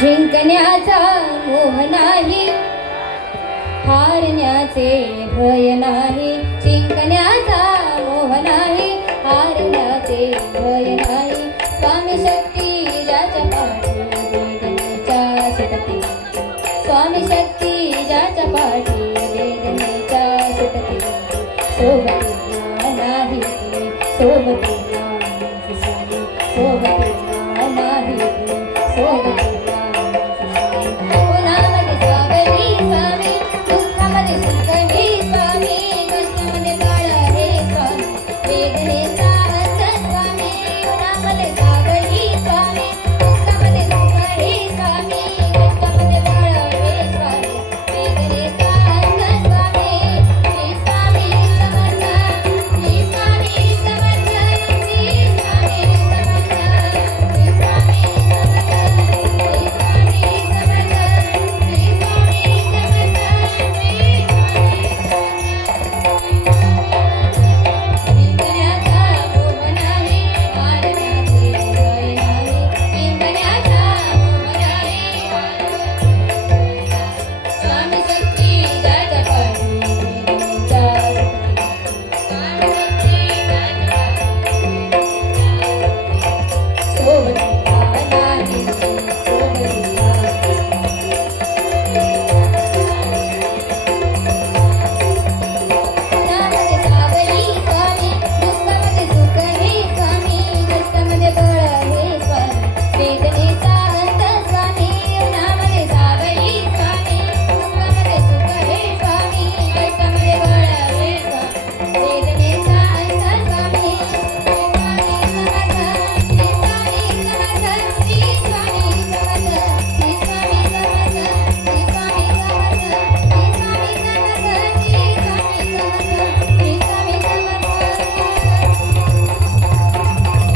जिंकण्याचा मोह नाही हारण्याचे भय नाही जिंकण्याचा मोह नाही हारण्याचे भय नाही स्वामी शक्ती ज्याच्या पाठी वेदनेच्या सुटते स्वामी शक्ती ज्याच्या पाठी वेदनेच्या सुटते सोबती नाही सोबती